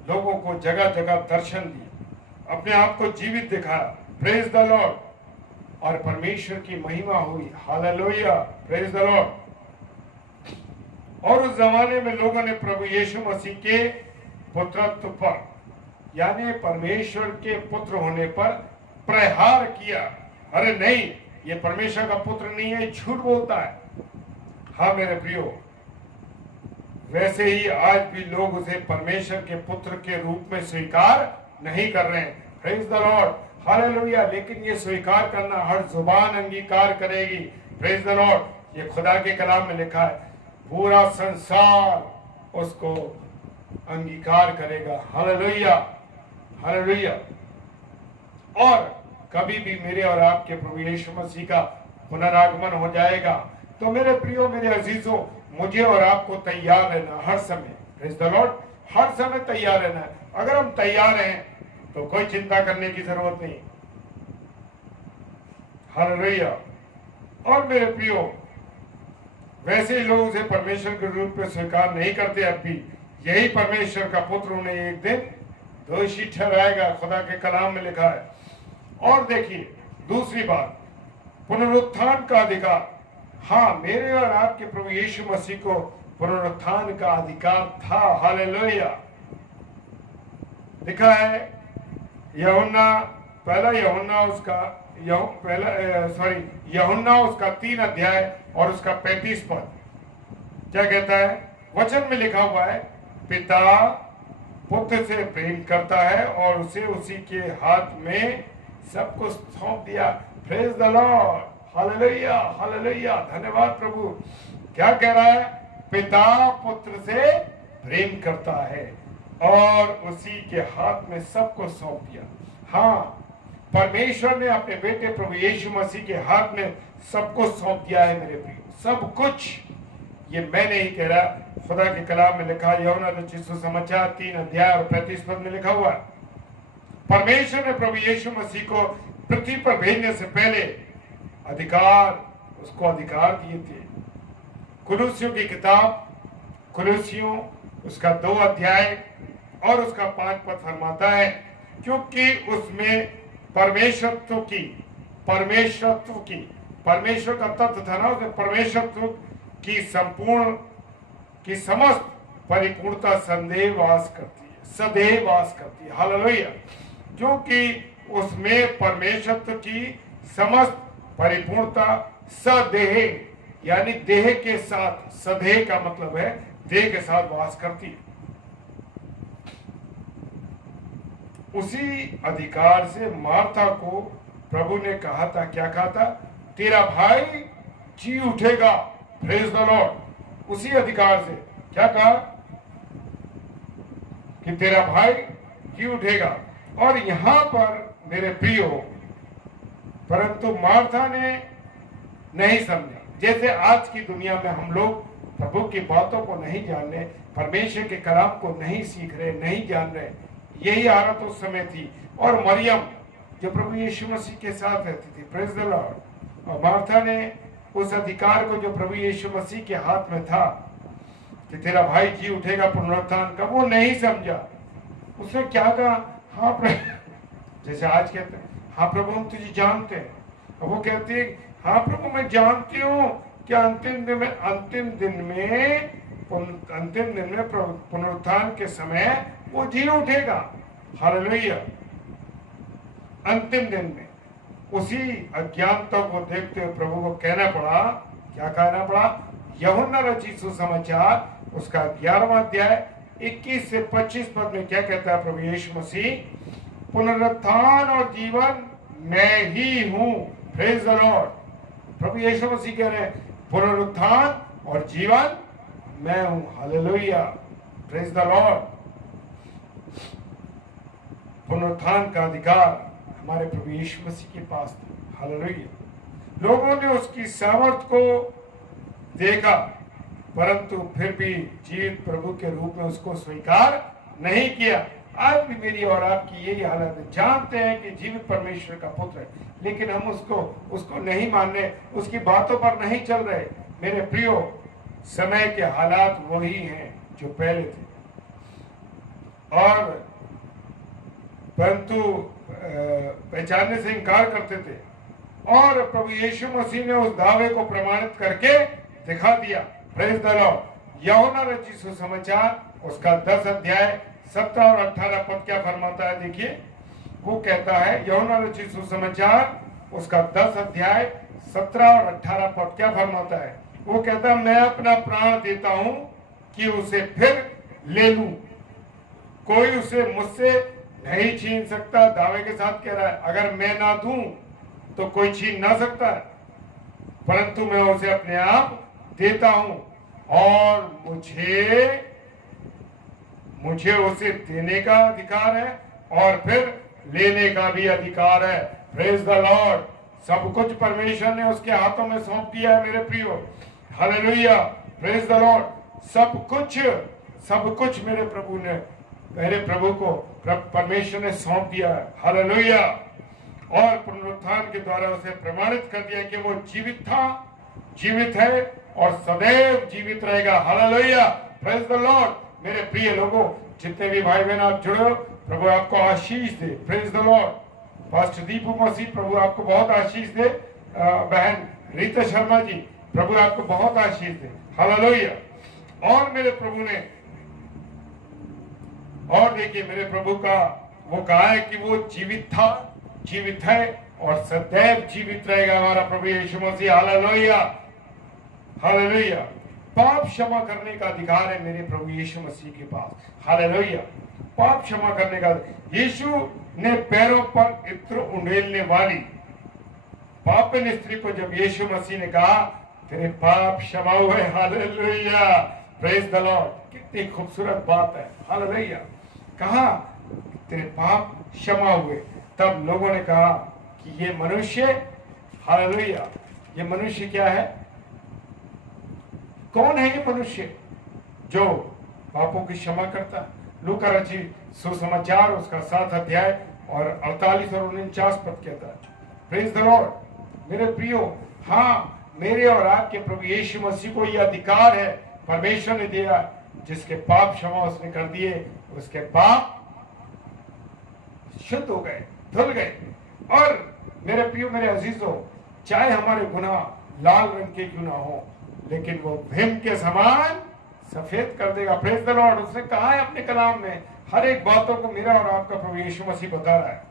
लोगों को जगह जगह दर्शन दिए, अपने आप को जीवित दिखाया। Praise the lord. और परमेश्वर की महिमा हुई। Hallelujah, praise the lord. और उस जमाने में लोगों ने प्रभु यीशु मसीह के पुत्रत्व पर, यानी परमेश्वर के पुत्र होने पर प्रहार किया। अरे नहीं, ये परमेश्वर का पुत्र नहीं है, झूठ बोलता है। हाँ मेरे प्रियो, वैसे ही आज भी लोग उसे परमेश्वर के पुत्र के रूप में स्वीकार नहीं कर रहे हैं। Praise the Lord, hallelujah. लेकिन ये स्वीकार करना हर जुबान अंगीकार करेगी। प्रेज द लॉर्ड, ये खुदा के कलाम में लिखा है, पूरा संसार उसको अंगीकार करेगा। Hallelujah, hallelujah. और कभी भी मेरे और आपके प्रभु यीशु मसीह का पुनरागमन हो जाएगा तो मेरे प्रियो, मेरे अजीजों, मुझे और आपको तैयार रहना हर समय। प्रेज द लॉर्ड, हर समय तैयार रहना है। अगर हम तैयार हैं तो कोई चिंता करने की जरूरत नहीं। हालेलुया। और मेरे प्रियो, वैसे ही लोग उसे परमेश्वर के रूप में स्वीकार नहीं करते। अब भी यही परमेश्वर का पुत्र उन्हें एक दिन दोषी ठहराएगा, खुदा के कलाम में लिखा है। और देखिए दूसरी बात, पुनरुत्थान का अधिकार। हाँ, मेरे और आपके प्रभु यीशु मसीह को पुनरुत्थान का अधिकार था। हालेलुया। लिखा है यूहन्ना उसका 3 अध्याय और उसका 35 पद क्या कहता है? वचन में लिखा हुआ है, पिता पुत्र से प्रेम करता है और उसे उसी के हाथ में सब कुछ सौंप दिया। Praise the Lord, hallelujah, hallelujah. धन्यवाद प्रभु। क्या कह रहा है? पिता पुत्र से प्रेम करता है और उसी के हाथ में सब कुछ सौंप दिया। हाँ, परमेश्वर ने अपने बेटे प्रभु यीशु मसीह के हाथ में सब कुछ सौंप दिया है मेरे प्रिय, सब कुछ। ये मैं नहीं कह रहा, खुदा के कलाम में लिखा, यूहन्ना रचित सुसमाचार 3 अध्याय और 35 पद में लिखा हुआ है। परमेश्वर ने प्रभु यीशु मसीह को पृथ्वी पर भेजने से पहले उसको अधिकार दिए थे। कुलुसियों की किताब, कुलुसियों उसका 2 अध्याय और उसका 5 पद फरमाता है, क्योंकि उसमें परमेश्वर का तत्व था ना, उसमें परमेश्वरत्व की समस्त परिपूर्णता सदैव वास करती है। हालेलुया। क्योंकि उसमें परमेश्वरत्व की समस्त परिपूर्णता सदेह, यानी देह के साथ, सदेह का मतलब है देह के साथ वास करती है। उसी अधिकार से मार्था को प्रभु ने कहा था, क्या कहा था? तेरा भाई जी उठेगा। Praise the Lord. उसी अधिकार से क्या कहा? कि तेरा भाई जी उठेगा। और यहां पर मेरे प्रियो, परंतु मार्था ने नहीं समझा। जैसे आज की दुनिया में हम लोग प्रभु की बातों को नहीं जान रहे, परमेश्वर के कलाम को नहीं सीख रहे, नहीं जान रहे, यही हालत उस समय थी। और मरियम जो प्रभु यीशु मसीह के साथ रहती थी, प्रेज द लॉर्ड, और मार्था ने उस अधिकार को जो प्रभु यीशु मसीह के हाथ में था कि तेरा भाई जी उठेगा पुनरुत्थान का, वो नहीं समझा। उसने क्या कहा? हाँ प्रभु, जैसे आज कहते हैं, हाँ प्रभु हम तुझे जानते हैं। और वो कहती है, हाँ प्रभु मैं जानती हूँ कि अंतिम दिन में पुनरुत्थान के समय वो जी उठेगा। हालेलुया। अंतिम दिन में उसी अज्ञानता को देखते हुए प्रभु को कहना पड़ा, क्या कहना पड़ा? यूहन्ना रचित सुसमाचार उसका 11वां अध्याय 21 से 25 पद में क्या कहता है प्रभु यीशु मसीह? पुनरुत्थान और जीवन मैं ही हूं। Praise the lord. प्रभु यीशु मसीह कह रहे हैं, पुनरुत्थान और जीवन मैं हूं। हालेलुया। Praise the lord. पुनरुत्थान का अधिकार हमारे प्रभु यीशु मसीह के पास था। हालेलुया। लोगों ने उसकी सामर्थ को देखा, परंतु फिर भी जीवित प्रभु के रूप में उसको स्वीकार नहीं किया। आज भी मेरी और आपकी यही हालत है। जानते हैं कि जीवित परमेश्वर का पुत्र है, लेकिन हम उसको नहीं मान रहे, उसकी बातों पर नहीं चल रहे। मेरे प्रियो, समय के हालात वही हैं जो पहले थे, और परंतु पहचानने से इनकार करते थे। और प्रभु यीशु मसीह ने उस दावे को प्रमाणित करके दिखा दिया। Praise the Lord. यूहन्ना रचित सुसमाचार उसका 10 अध्याय 17 और 18 पद क्या फरमाता है, देखिए। वो कहता है, यूहन्ना रचित सुसमाचार उसका 10 अध्याय 17 और 18 पद क्या फरमाता है। वो कहता है, मैं अपना प्राण देता हूं कि उसे फिर ले लूं, कोई उसे मुझसे नहीं छीन सकता। दावे के साथ कह रहा है, अगर मैं ना दूं तो कोई छीन ना सकता है, परंतु मैं उसे अपने आप देता हूं और मुझे उसे देने का अधिकार है और फिर लेने का भी अधिकार है। Praise the Lord. सब कुछ परमेश्वर ने उसके हाथों में सौंप दिया है मेरे प्रियो। Hallelujah, praise the Lord. सब कुछ मेरे प्रभु को परमेश्वर ने सौंप दिया है। हालेलुया। और पुनरुत्थान के द्वारा उसे प्रमाणित कर दिया कि वो जीवित था, जीवित है और सदैव जीवित रहेगा। Hallelujah, praise the lord. मेरे प्रिय लोगों, जितने भी भाई बहन आप जुड़े हो, प्रभु आपको आशीष दे। Praise the lord. Pastor Deepu Masih, प्रभु आपको बहुत आशीष दे। बहन रीता शर्मा जी, प्रभु आपको बहुत आशीष दे। हालेलुया। और मेरे प्रभु ने, और देखिए मेरे प्रभु का वो कहा है कि वो जीवित था, जीवित है और सदैव जीवित रहेगा हमारा प्रभु यीशु मसीह। Hallelujah, hallelujah. पाप क्षमा करने का अधिकार है मेरे प्रभु यीशु मसीह के पास। हालेलुया। पाप क्षमा करने का, यीशु ने पैरों पर इत्र उंडेलने वाली पापिन स्त्री को जब यीशु मसीह ने कहा, तेरे पाप क्षमा हुए। Hallelujah, praise the Lord. कितनी खूबसूरत बात है। हालेलुया। कहा तेरे पाप क्षमा हुए। तब लोगों ने कहा कि ये मनुष्य, हालेलुया, ये मनुष्य क्या है, कौन है ये मनुष्य जो पापों की क्षमा करता है। लूका रचित सुसमाचार उसका 7 अध्याय और 48 और 49 पद कहता है। Praise the lord. मेरे प्रियो, हाँ, मेरे और आपके प्रभु यीशु मसीह को यह अधिकार है, परमेश्वर ने दिया, जिसके पाप क्षमा उसने कर दिए, उसके पाप शुद्ध हो गए, धुल गए। और मेरे प्रियो, मेरे अजीजों, चाहे हमारे गुनाह लाल रंग के क्यों ना हो, लेकिन वो हिम के समान सफेद कर देगा। Praise the Lord. उसने कहा है अपने कलाम में, हर एक बातों को मेरा और आपका प्रभु यीशु मसीह बता रहा है।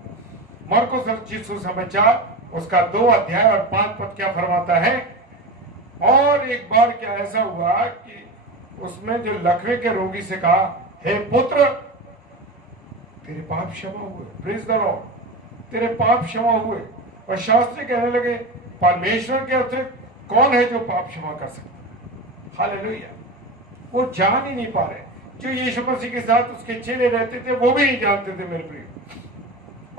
मरकुस रचित सुसमाचार उसका 2 अध्याय और 5 पद क्या फरमाता है। और एक बार क्या ऐसा हुआ कि उसमें जो लकवे के रोगी से कहा, हे पुत्र, तेरे पाप क्षमा हुए। Praise the Lord. तेरे पाप क्षमा हुए। और शास्त्री कहने लगे, परमेश्वर के अतिरिक्त कौन है जो पाप क्षमा कर सकता। हालेलुया। वो जान ही नहीं पा रहे। जो यीशु मसीह के साथ उसके चेले रहते थे वो भी नहीं जानते थे मेरे प्रिय।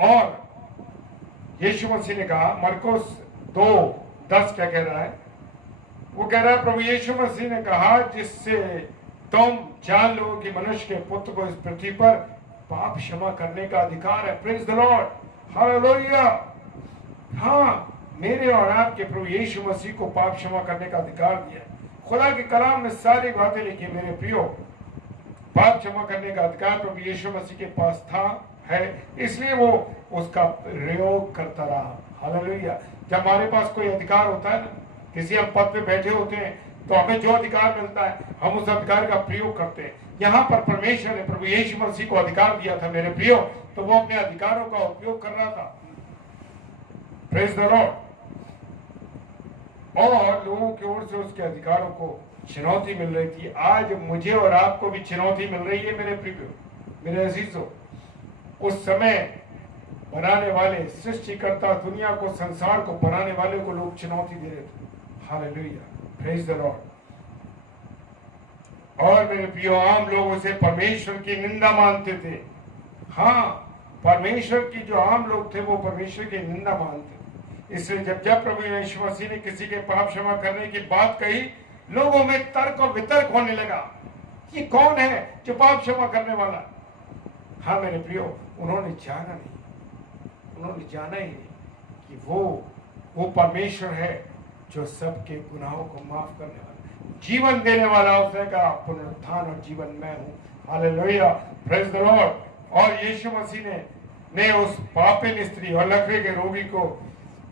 और यीशु मसीह ने कहा, मरकुस 2:10 क्या कह रहा है, वो कह रहा है, प्रभु यीशु मसीह ने कहा, जिससे तुम जान लो कि मनुष्य के पुत्र को इस पृथ्वी पर पाप क्षमा करने का अधिकार है। Praise the Lord. हालेलुया। हाँ, मेरे और आपके प्रभु यीशु मसीह को पाप क्षमा करने का अधिकार दिया है। खुदा के कलाम में सारी बातें लिखी मेरे प्रियो। पाप क्षमा करने का अधिकार प्रभु यीशु मसीह के पास था, है, इसलिए वो उसका प्रयोग करता रहा। हालेलुया। जब हमारे पास कोई अधिकार होता है ना, किसी हम पद पे बैठे होते हैं, तो हमें जो अधिकार मिलता है हम उस अधिकार का प्रयोग करते हैं। यहाँ पर परमेश्वर ने प्रभु यीशु मसीह को अधिकार दिया था मेरे प्रियो, तो वो अपने अधिकारों का उपयोग कर रहा था। Praise the lord. और लोगों की ओर से उसके अधिकारों को चुनौती मिल रही थी। आज मुझे और आपको भी चुनौती मिल रही है मेरे प्रियो, मेरे अजीजों। उस समय बनाने वाले, सृष्टिकर्ता, दुनिया को, संसार को बनाने वाले को लोग चुनौती दे रहे थे। Hallelujah, praise the lord. और मेरे प्रियो, आम लोग उसे परमेश्वर की निंदा मानते थे। हाँ, परमेश्वर की जो आम लोग थे वो परमेश्वर की निंदा मानते। इसलिए जब प्रभु यीशु मसीह ने किसी के पाप क्षमा करने की बात कही, लोगों में तर्क और वितर्क होने लगा। ये कौन है जो पाप क्षमा करने वाला। हाँ मेरे प्रियो, उन्होंने जाना ही नहीं कि वो परमेश्वर है जो सबके गुनाहों को माफ करने वाला, जीवन देने वाला। उसने कहा, पुनरुत्थान और जीवन मैं हूं। Hallelujah, praise the lord. और यीशु मसीह ने उस पापिन स्त्री और लकवे के रोगी को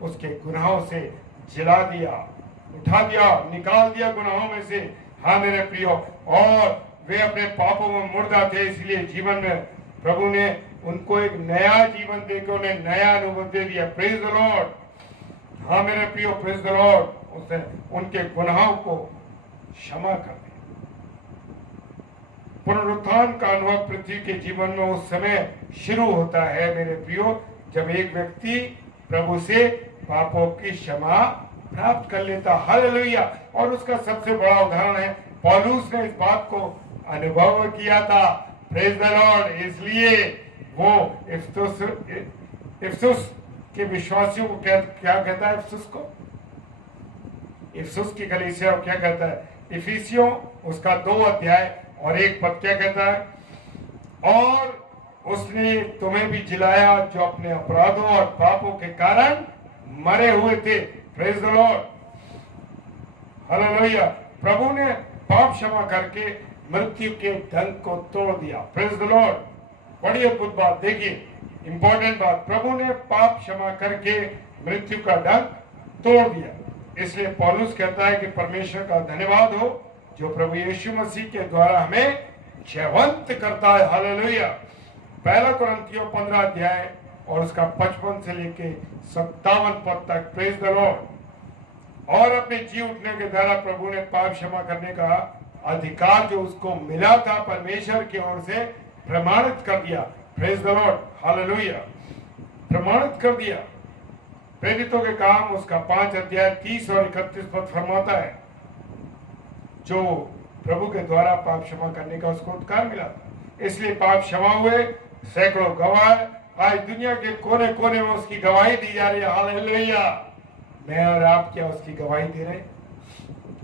उसके गुनाहों से जिला दिया, उठा दिया, निकाल दिया गुनाहों में से, हाँ मेरे प्रियो, और वे अपने पापों में मुर्दा थे, इसलिए जीवन में प्रभु ने उनको एक नया जीवन देकर उन्हें नया अनुभव दे दिया। Praise the Lord. हाँ मेरे प्रियो, प्रेज द लॉर्ड। उसने उनके गुनाहों को क्षमा कर दिया। पुनरुत्थान का अनुभव पृथ्वी के जीवन में उस समय शुरू होता है मेरे प्रियो, जब एक व्यक्ति प्रभु से पापों की क्षमा प्राप्त कर लेता। हालेलुया। और उसका सबसे बड़ा उदाहरण है, पौलुस ने इस बात को अनुभव किया था। Praise the Lord. इसलिए वो इफिसुस के विश्वासियों को क्या कहता है? इफिसुस की कलीसिया को क्या कहता है? इफिसियों उसका 2 अध्याय और 1 पद क्या कहता है? और उसने तुम्हें भी जिलाया जो अपने अपराधों और पापों के कारण मरे हुए थे। Praise the Lord. हालेलुया। प्रभु ने पाप क्षमा करके मृत्यु के दंड को तोड़ दिया। Praise the Lord. बड़ी अद्भुत बात, देखिए इंपॉर्टेंट बात, प्रभु ने पाप क्षमा करके मृत्यु का दंड तोड़ दिया। इसलिए पौलुस कहता है कि परमेश्वर का धन्यवाद हो जो प्रभु यीशु मसीह के द्वारा हमें जयवंत करता है। हालेलुया। 1 कुरिन्थियों 15 अध्याय और उसका 55 से लेके 57 पद तक। Praise the lord. और अपने जी उठने के द्वारा प्रभु ने पाप क्षमा करने का अधिकार जो उसको मिला था परमेश्वर की ओर से प्रमाणित कर दिया। Praise the Lord. हालेलुया। प्रमाणित कर दिया। प्रेरितों के काम उसका 5 अध्याय 30 और 31 पद फरमाता है, जो प्रभु के द्वारा पाप क्षमा करने का उसको अधिकार मिला था। इसलिए पाप क्षमा हुए। सैकड़ों गवाह आज दुनिया के कोने कोने में उसकी गवाही दी जा रही है। हालेलुया। मैं और आप क्या उसकी गवाही दे रहे?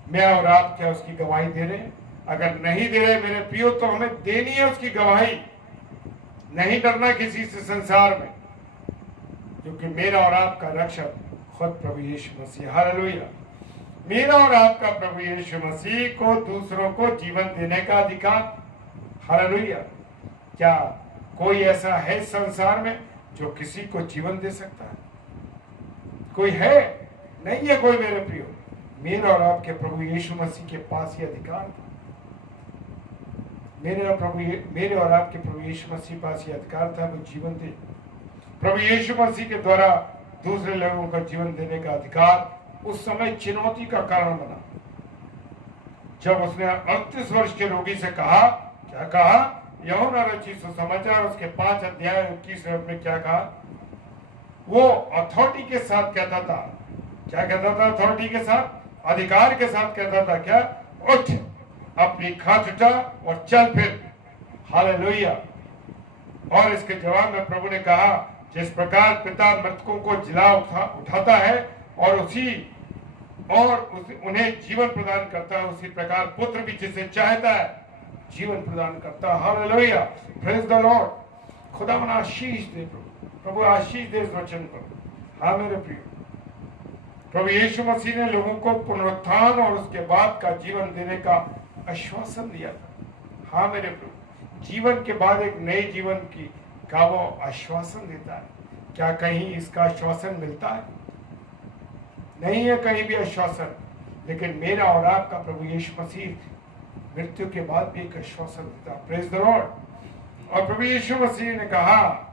मैं और आप क्या उसकी गवाही दे रहे? अगर नहीं दे रहे मेरे प्रियो, तो हमें देनी है उसकी गवाही। नहीं डरना किसी से संसार में, क्योंकि मेरा और आपका रक्षक खुद प्रभु यीशु मसीह। हालेलुया। मेरा और आपका प्रभु यीशु मसीह को दूसरों को जीवन देने का अधिकार। हालेलुया। क्या कोई ऐसा है संसार में जो किसी को जीवन दे सकता है? कोई है? नहीं है कोई मेरे प्रियो। मेरे और आपके प्रभु यीशु मसीह के पास ये अधिकार था। मेरे और आपके प्रभु यीशु मसीह पास ये अधिकार था, वो जीवन दे। प्रभु यीशु मसीह के द्वारा दूसरे लोगों को जीवन देने का अधिकार उस समय चुनौती का कारण बना, जब उसने 38 वर्ष के रोगी से कहा, क्या कहा? यूहन्ना रचित सुसमाचार उसके 5 अध्याय 21 में क्या कहा? वो अथॉरिटी के साथ कहता था। क्या कहता था? अथॉरिटी के साथ, अधिकार के साथ कहता था। क्या? उठ, अपनी खाट उठा और चल फिर। हालेलुया। और इसके जवाब में प्रभु ने कहा, जिस प्रकार पिता मृतकों को जिला उठाता है और उन्हें जीवन प्रदान करता है, उसी प्रकार पुत्र भी जिसे चाहता है जीवन प्रदान करता है। हालेलुया। Praise the Lord. खुदा मना आशीष दे प्रभु आशीष दे इस वचन पर। हाँ मेरे प्रिय, प्रभु यीशु मसीह ने लोगों को पुनरुत्थान और उसके बाद का जीवन देने का आश्वासन दिया था। हाँ मेरे प्रभु, जीवन के बाद एक नए जीवन का वो आश्वासन देता है। क्या कहीं इसका आश्वासन मिलता है? नहीं है कहीं भी आश्वासन। लेकिन मेरा और आपका प्रभु यीशु मसीह मृत्यु के बाद भी एक आश्वासन देता है। Praise the lord. और प्रभु यीशु मसीह ने कहा,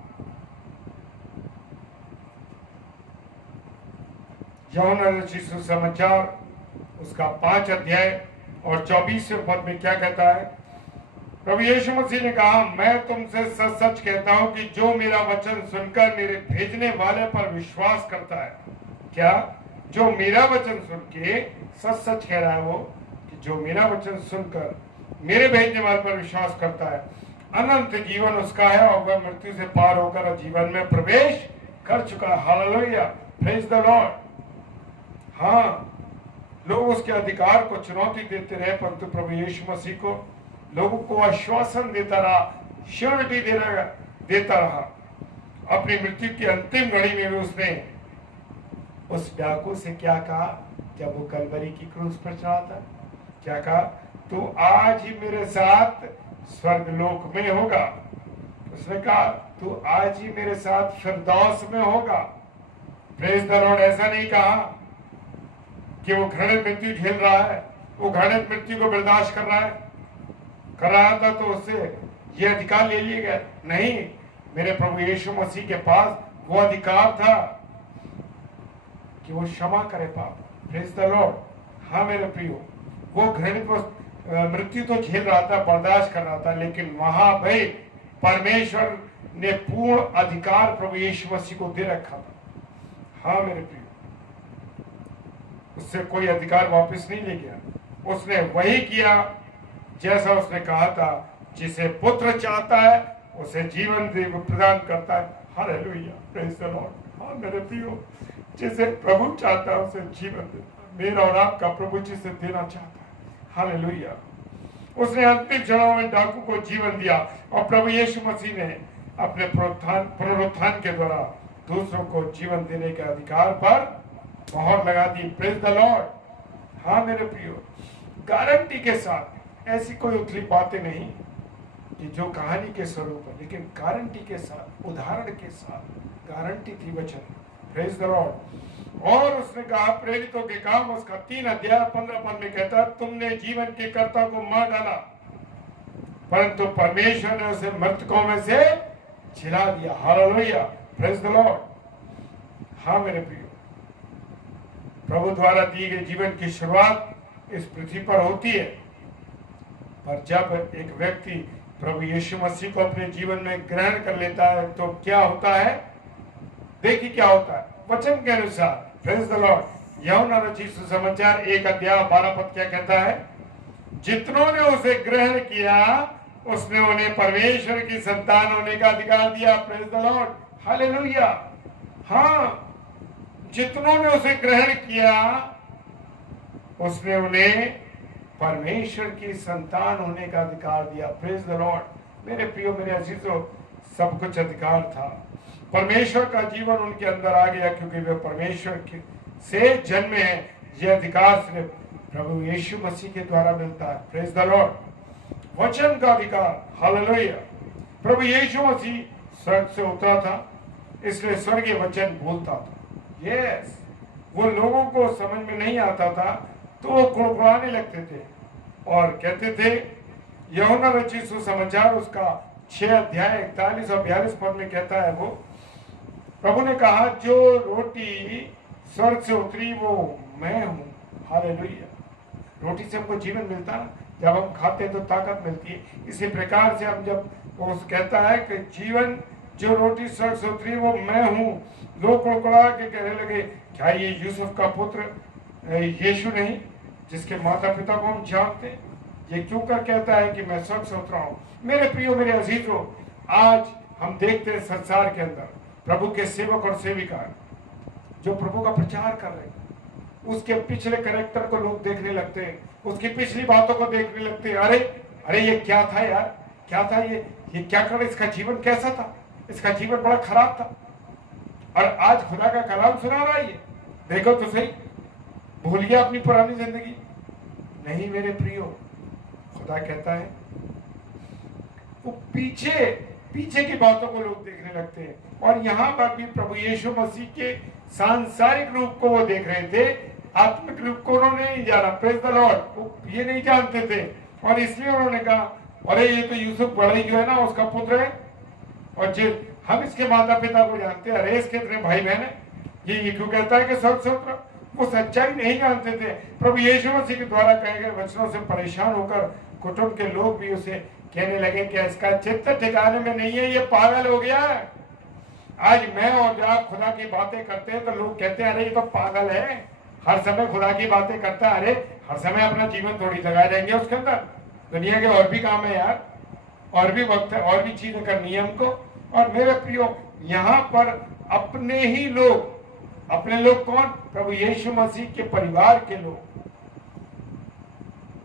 यूहन्ना रचित सुसमाचार उसका 5 अध्याय और 24वें पद में क्या कहता है? प्रभु यीशु मसीह ने कहा, मैं तुमसे सच सच कहता हूं कि जो मेरा वचन सुनकर मेरे भेजने वाले पर विश्वास करता है। क्या? जो मेरा वचन सुन के, सच सच कह रहा है वो, कि जो मेरा वचन सुनकर मेरे भेजने वाले पर विश्वास करता है, अनंत जीवन उसका है और वह मृत्यु से पार होकर जीवन में प्रवेश कर चुका है। हालेलुया। Praise the Lord. हाँ, लोग उसके अधिकार को चुनौती देते रहे, परंतु प्रभु यीशु मसीह को लोगों को आश्वासन देता रहा, श्योरिटी देता रहा। अपनी मृत्यु की अंतिम घड़ी में भी उसने उस डाकू से क्या कहा जब वो कलवरी की क्रूस पर चढ़ा था? क्या कहा? तू आज ही मेरे साथ स्वर्गलोक में होगा। उसने कहा, तू आज ही मेरे साथ फिरदौस में होगा। Praise the Lord. ऐसा नहीं कहा कि वो घृणित मृत्यु झेल रहा है, वो घृणित मृत्यु को बर्दाश्त कर रहा था, तो उससे ये अधिकार ले लिया गया? नहीं, मेरे प्रभु यीशु मसीह के पास वो अधिकार था कि वो क्षमा करे पाप। Praise the Lord. हाँ मेरे प्रियो, वो घृणित मृत्यु तो झेल रहा था, बर्दाश्त कर रहा था, लेकिन वहां भाई परमेश्वर ने पूर्ण अधिकार प्रभु यीशु मसीह को दे रखा था। हाँ मेरे प्रियो, उससे कोई अधिकार वापस नहीं ले गया। उसने वही किया जैसा उसने कहा था, जिसे पुत्र चाहता है उसे जीवन प्रदान करता है। Hallelujah, praise the Lord. हाँ मेरे प्रियो, जिसे प्रभु चाहता है उसे जीवन देता है। मेरा और आपका प्रभु जिसे देना चाहता है। हालेलुया। उसने अंतिम क्षणों में डाकू को जीवन दिया, और प्रभु यीशु मसीह ने अपने पुनरुत्थान के द्वारा दूसरों को जीवन देने के अधिकार पर मोहर लगा दी। Praise the Lord. हाँ मेरे प्रियो, गारंटी के साथ, ऐसी कोई उथली बातें नहीं कि जो कहानी के स्वरूप है, लेकिन गारंटी के साथ, उदाहरण के साथ गारंटी थी वचन। Praise the lord. और उसने कहा, प्रेरितों के काम उसका 3 अध्याय 15 पद में कहता, तुमने जीवन के कर्ता को मार डाला, परंतु परमेश्वर ने उसे मृतकों में से जिला दिया। Hallelujah, praise the Lord. हाँ मेरे प्रियो, प्रभु द्वारा दिए गए जीवन की शुरुआत इस पृथ्वी पर होती है, पर जब एक व्यक्ति प्रभु यीशु मसीह को अपने जीवन में ग्रहण कर लेता है तो क्या होता है? देखिए क्या होता है वचन के अनुसार। Praise the Lord. यूहन्ना रचित सुसमाचार 1 अध्याय 12 पद क्या कहता है? जितनों ने उसे ग्रहण किया उसने उन्हें परमेश्वर की संतान होने का अधिकार दिया। Praise the Lord. हालेलुया। हाँ, जितनों ने उसे ग्रहण किया उसने उन्हें परमेश्वर की संतान होने का अधिकार दिया। Praise the lord. मेरे प्रियो, मेरे अजीजों, सब कुछ अधिकार था। परमेश्वर का जीवन उनके अंदर आ गया क्योंकि वे परमेश्वर से जन्मे हैं। यह अधिकार सिर्फ प्रभु यीशु मसीह के द्वारा मिलता है। Praise the Lord. वचन का अधिकार। हालेलुया। प्रभु यीशु मसीह स्वर्ग से उतरा था, इसलिए स्वर्गीय वचन बोलता था। यस, वो लोगों को समझ में नहीं आता था तो वो कुड़कुड़ाने लगते थे और कहते थे, यूहन्ना रचित सुसमाचार उसका 6 अध्याय 41 और 42 पद में कहता है, वो प्रभु ने कहा, जो रोटी स्वर्ग से उतरी वो मैं हूं। हालेलुया। रोटी से हमको जीवन मिलता है, जब हम खाते हैं तो ताकत मिलती है। इसी प्रकार से हम जब वो कहता है कि जीवन, जो रोटी स्वर्ग से उतरी वो मैं हूं, लोग कुड़कुड़ा के कहने लगे, क्या ये यूसुफ का पुत्र यीशु नहीं, जिसके माता पिता को हम जानते? ये क्यों कर कहता है कि मैं स्वर्ग से उतरा हूं? मेरे प्रियो, मेरे अजीजों, आज हम देखते हैं संसार के अंदर प्रभु के सेवक और सेविका जो प्रभु का प्रचार कर रहे हैं, उसके पिछले कैरेक्टर को लोग देखने लगते हैं, उसकी पिछली बातों को देखने लगते हैं। अरे अरे ये क्या था यार, क्या था ये क्या कर, इसका जीवन कैसा था, इसका जीवन बड़ा खराब था, और आज खुदा का कलाम सुना रहा है। ये देखो तो सही, भूल गया अपनी पुरानी जिंदगी? नहीं मेरे प्रियो, खुदा कहता है वो पीछे की बातों को लोग देखने लगते हैं। और यहाँ पर भी प्रभु यीशु मसीह के सांसारिक रूप को वो देख रहे थे, आत्मिक रूप को उन्होंने नहीं जाना। Praise the Lord. वो ये नहीं जानते थे, और इसलिए उन्होंने कहा, अरे ये तो यूसुफ बड़ा ही जो है ना उसका पुत्र है, और हम इसके माता पिता को जानते हैं, अरे इसके इतने भाई बहन है, ये क्यों कहता है कि स्वर्ग से उतरा? वो सच्चाई नहीं जानते थे। प्रभु यीशु मसीह के द्वारा कहे गए वचनों से परेशान होकर कुटुंब के लोग भी उसे कहने लगे कि इसका चित्त ठिकाने में नहीं है, ये पागल हो गया है। आज मैं और आप खुदा की बातें करते हैं तो लोग कहते हैं, अरे ये तो पागल है, हर समय खुदा की बातें करता है। अरे हर समय अपना जीवन थोड़ी लगाए रहेंगे उसके अंदर, दुनिया के और भी काम है यार, और भी वक्त है, और भी चीजें करनी है हमको। और मेरे प्रियो, यहाँ पर अपने ही लोग, अपने लोग कौन? प्रभु यीशु मसीह के परिवार के लोग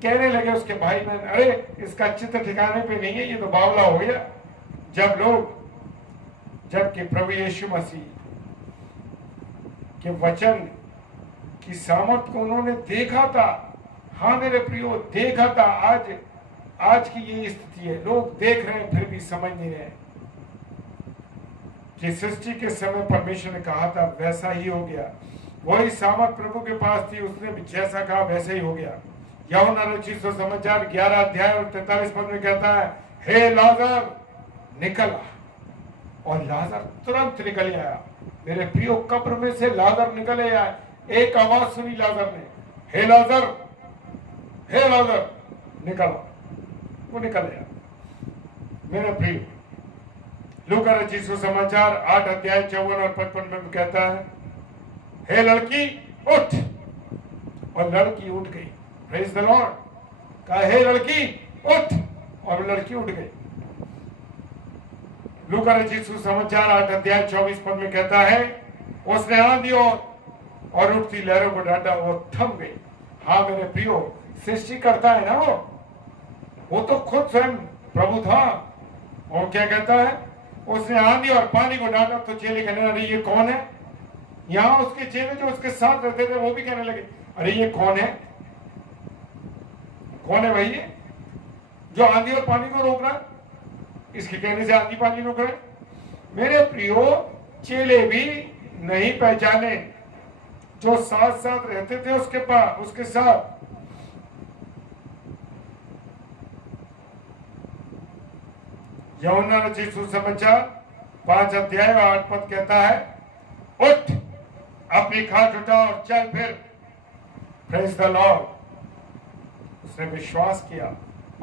कहने लगे उसके भाई बहन, अरे इसका चित्त ठिकाने पे नहीं है, ये तो बावला हो गया। जबकि प्रभु यीशु मसीह के वचन की सामर्थ को उन्होंने देखा था। हाँ मेरे प्रियो, देखा था। आज की ये स्थिति है, लोग देख रहे हैं फिर भी समझ नहीं रहे। जिस सृष्टि के समय परमेश्वर ने कहा था वैसा ही हो गया। वही सामर्थ प्रभु के पास थी, उसने भी जैसा कहा वैसे ही हो गया। यूहन्ना रचित सुसमाचार 11 अध्याय और 43 पद में कहता है, हे लाजर निकल आ। और लाजर तुरंत निकल आया। मेरे प्रियो, कब्र में से लाजर निकल आया। एक आवाज सुनी लाजर ने, हे लाजर, हे लाजर निकल आ। वो निकल आया। मेरे प्रियो, लूका रचित सुसमाचार 8 अध्याय 54 और 55 में कहता है, हे लड़की उठ। और लड़की उठ गई। Praise the Lord. कहा, हे लड़की उठ, और लड़की उठ गई। लूका रचित सुसमाचार 8 अध्याय 24 पद में कहता है, उसने आंधी और उठती लहरों को डांटा, वो थम गई। हाँ मेरे प्रियो, सृष्टि करता है ना वो तो खुद स्वयं प्रभु था। और क्या कहता है, उसने आंधी और पानी को डांटा तो चेले कहने लगे, ये कौन है? यहाँ उसके चेले जो उसके साथ रहते थे वो भी कहने लगे, अरे ये कौन है? कौन है भाई ये जो आंधी और पानी को रोक रहा है? इसके कहने से आंधी पानी रुक रहे। मेरे प्रियो, चेले भी नहीं पहचाने जो साथ साथ रहते थे उसके साथ। यूहन्ना रचित सुसमाचार 5 अध्याय 8 पद कहता है, उठ, अपनी खाट उठा और चल फिर। Praise the Lord. उसने विश्वास किया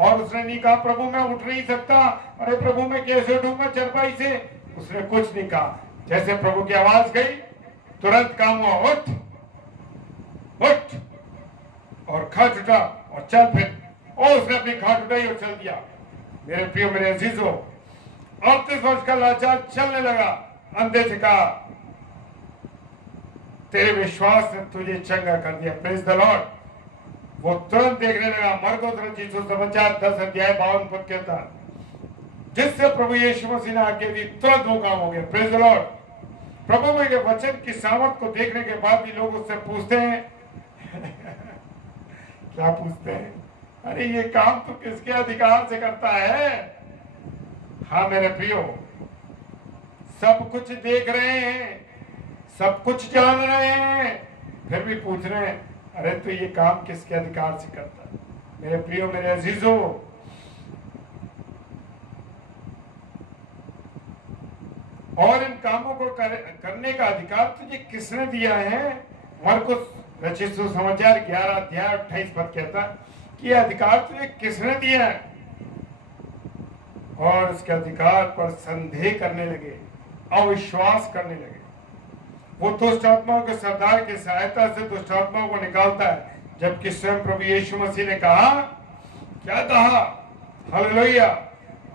और उसने नहीं कहा, प्रभु मैं उठ नहीं सकता, अरे प्रभु मैं कैसे उठूंगा चरपाई से। उसने कुछ नहीं कहा। जैसे प्रभु की आवाज गई, तुरंत काम हुआ, उठ उठ, और खाट उठा और चल फिर। और उसने अपनी खाट उठाई और चल दिया। मेरे प्रियो, मेरे अजीजों, 38 वर्ष का लाचार चलने लगा। अंधे से कहा, तेरे विश्वास ने तुझे चंगा कर दिया। Praise the Lord. वो तुरंत देखने लगा। मरकुस रचित सुसमाचार 10 अध्याय 52 पद कहता है, जिससे प्रभु यीशु मसीह ने आज्ञा दी, तुरंत वो काम हो गया। Praise the lord. प्रभु के वचन की सामर्थ को देखने के बाद भी लोग उससे पूछते हैं क्या पूछते हैं? अरे ये काम तो किसके अधिकार से करता है? हाँ मेरे प्रियो, सब कुछ देख रहे हैं, सब कुछ जान रहे हैं, फिर भी पूछ रहे हैं, अरे तो ये काम किसके अधिकार से करता है? मेरे प्रियो, मेरे अजीजों, और इन कामों को करने का अधिकार तुझे किसने दिया है? मरकुस रचित सुसमाचार 11 अध्याय 28 पद कहता है कि यह अधिकार तुझे किसने दिया है? और उसके अधिकार पर संदेह करने लगे, अविश्वास करने लगे। वो दुष्ट आत्माओं के सरदार की सहायता से दुष्ट आत्माओं को निकालता है, जबकि स्वयं प्रभु यीशु मसीह ने कहा, क्या कहा? हालेलुया,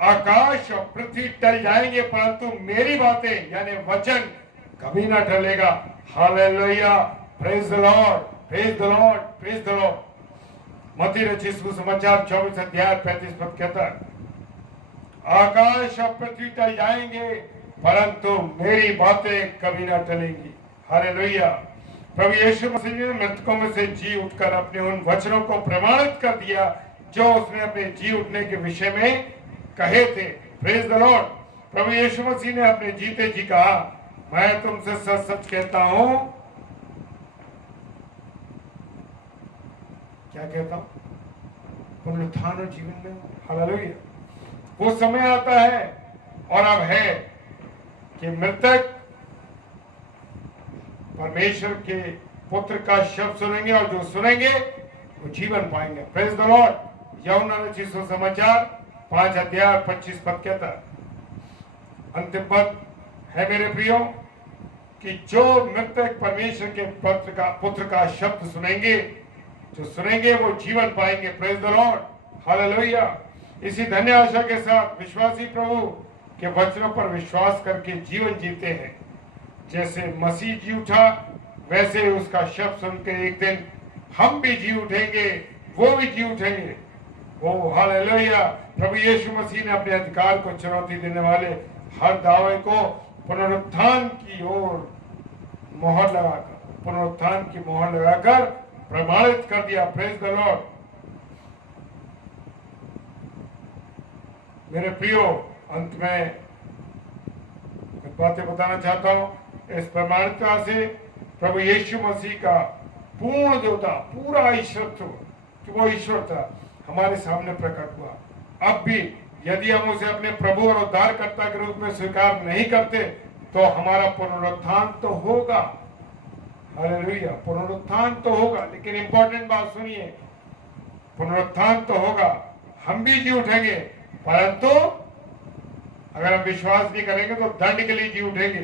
आकाश और पृथ्वी टल जाएंगे परंतु मेरी बातें यानी वचन कभी ना टलेगा। Hallelujah, praise the lord, praise the lord, praise the lord. मत्ती रचित सुसमाचार 24 अध्याय 35 पद कहता है, आकाश और पृथ्वी टल जाएंगे परंतु मेरी बातें कभी ना टलेंगी। हालेलुया। प्रभु यीशु मसीह ने मृतकों में से जी उठकर अपने उन वचनों को प्रमाणित कर दिया जो उसने अपने जी उठने के विषय में कहे थे। Praise the lord. प्रभु यीशु मसीह ने अपने जीते जी कहा, मैं तुमसे सच सच कहता हूं। क्या कहता हूं? पुनरुत्थान और जीवन में। हालेलुया। वो समय आता है और अब है कि मृतक परमेश्वर के पुत्र का शब्द सुनेंगे और जो सुनेंगे वो जीवन पाएंगे। Praise the Lord. यूहन्ना रचित सुसमाचार 5 अध्याय 25 पद कहता है, अंतिम पद है मेरे प्रियो, कि जो मृतक परमेश्वर के पुत्र का शब्द सुनेंगे, जो सुनेंगे वो जीवन पाएंगे। Praise the Lord. हालेलुया। इसी धन्य आशा के साथ विश्वासी प्रभु के वचनों पर विश्वास करके जीवन जीते हैं। जैसे मसीह जी उठा, वैसे ही उसका शब्द सुनकर एक दिन हम भी जी उठेंगे, वो भी जी उठेंगे। ओ हालेलुया। प्रभु यीशु मसीह ने अपने अधिकार को चुनौती देने वाले हर दावे को पुनरुत्थान की ओर मोहर लगाकर प्रमाणित कर दिया। Praise the lord. मेरे प्रियो, अंत में कुछ बातें बताना चाहता हूं। इस प्रमाणिकता से प्रभु यीशु मसीह का पूर्ण देवता, पूरा ईश्वरत्व, कि वो ईश्वर था हमारे सामने प्रकट हुआ। अब भी यदि हम उसे अपने प्रभु और उद्धारकर्ता के रूप में स्वीकार नहीं करते तो हमारा पुनरुत्थान तो होगा, हालेलुया, पुनरुत्थान तो होगा। लेकिन इंपॉर्टेंट बात सुनिए, पुनरुत्थान तो होगा, हम भी जी उठेंगे, परंतु अगर हम विश्वास नहीं करेंगे तो दंड के लिए जी उठेंगे।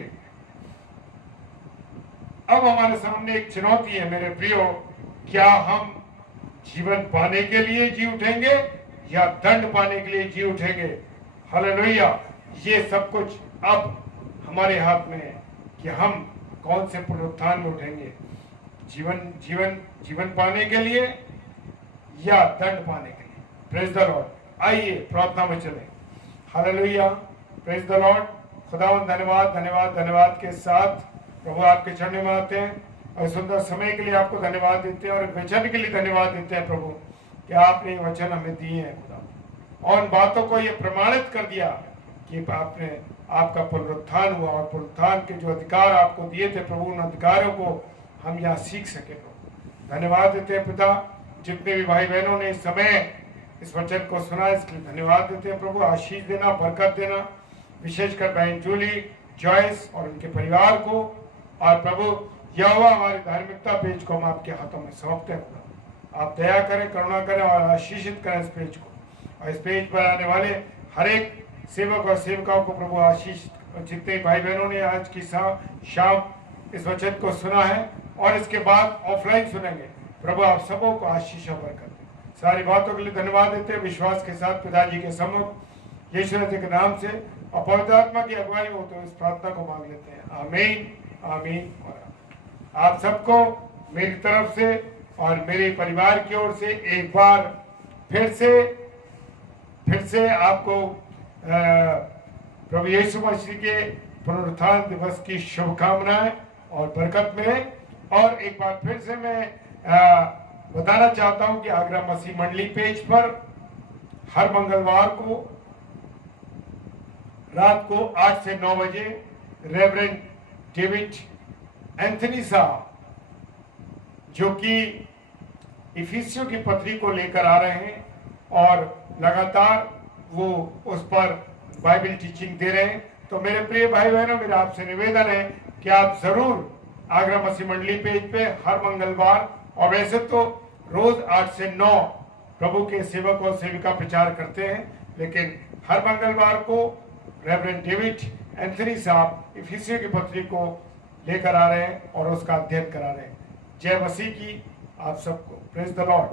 अब हमारे सामने एक चुनौती है मेरे प्रियो, क्या हम जीवन पाने के लिए जी उठेंगे या दंड पाने के लिए जी उठेंगे? हालेलुया, ये सब कुछ अब हमारे हाथ में है कि हम कौन से पुनरुत्थान में उठेंगे, जीवन पाने के लिए या दंड पाने के लिए। Praise the Lord. आइए प्रार्थना में चलें। Hallelujah, praise the Lord. खुदावंद धन्यवाद धन्यवाद धन्यवाद के साथ प्रभु आपके चरणों में आते हैं और सुंदर समय के लिए आपको धन्यवाद देते हैं और वचन के लिए धन्यवाद देते हैं प्रभु कि आपने वचन हमें दिए हैं खुदा, और बातों को ये प्रमाणित कर दिया कि आपका पुनरुत्थान हुआ और पुनरुत्थान के जो अधिकार आपको दिए थे प्रभु, उन अधिकारों को हम यहाँ सीख सके प्रभु। धन्यवाद देते हैं पिता, जितने भी भाई बहनों ने इस समय इस वचन को सुना इसके लिए धन्यवाद देते हैं प्रभु। आशीष देना, बरकत देना, विशेषकर बहन जूली, जॉयस और उनके परिवार को, और प्रभु यहोवा हमारी धार्मिकता पेज को हम आपके हाथों में सौंपते हैं। आप दया करें, करुणा करें और आशीषित करें इस पेज को, और इस पेज पर आने वाले हर एक सेवक और सेविकाओं को प्रभु आशीष। जितने भाई बहनों ने आज की शाम इस वचन को सुना है और इसके बाद ऑफलाइन सुनेंगे, प्रभु आप सबों को आशीष और बरकत दें। सारी बातों के लिए धन्यवाद देते हैं, विश्वास के साथ पिताजी के सम्मुख यीशु मसीह के नाम से और पवित्र आत्मा की अगुवाई हो तो इस प्रार्थना को मांग लेते हैं। आमीन आमीन और आमीन। आप सबको मेरी तरफ से और मेरे परिवार की ओर से एक बार फिर से आपको प्रभु यीशु मसीह के पुनरुत्थान दिवस की शुभकामनाएं और बरकत मिले। और एक बार फिर से मैं बताना चाहता हूं कि आगरा मसीह मंडली पेज पर हर मंगलवार को रात को 8 से 9 बजे रेवरेंड डेविड एंथनी साहब, जो कि इफिसियों की पत्री को लेकर आ रहे हैं और लगातार वो उस पर बाइबल टीचिंग दे रहे हैं, तो मेरे प्रिय भाई बहनों, मेरा आपसे निवेदन है कि आप जरूर आगरा मसीह मंडली पेज पे हर मंगलवार, और वैसे तो रोज 8 से 9 प्रभु के सेवक और सेविका प्रचार करते हैं, लेकिन हर मंगलवार को रेवरेंड डेविड एंथनी साहब इफिसियों की पत्री को लेकर आ रहे हैं और उसका अध्ययन करा रहे हैं। जय मसीह की आप सबको। Praise the Lord.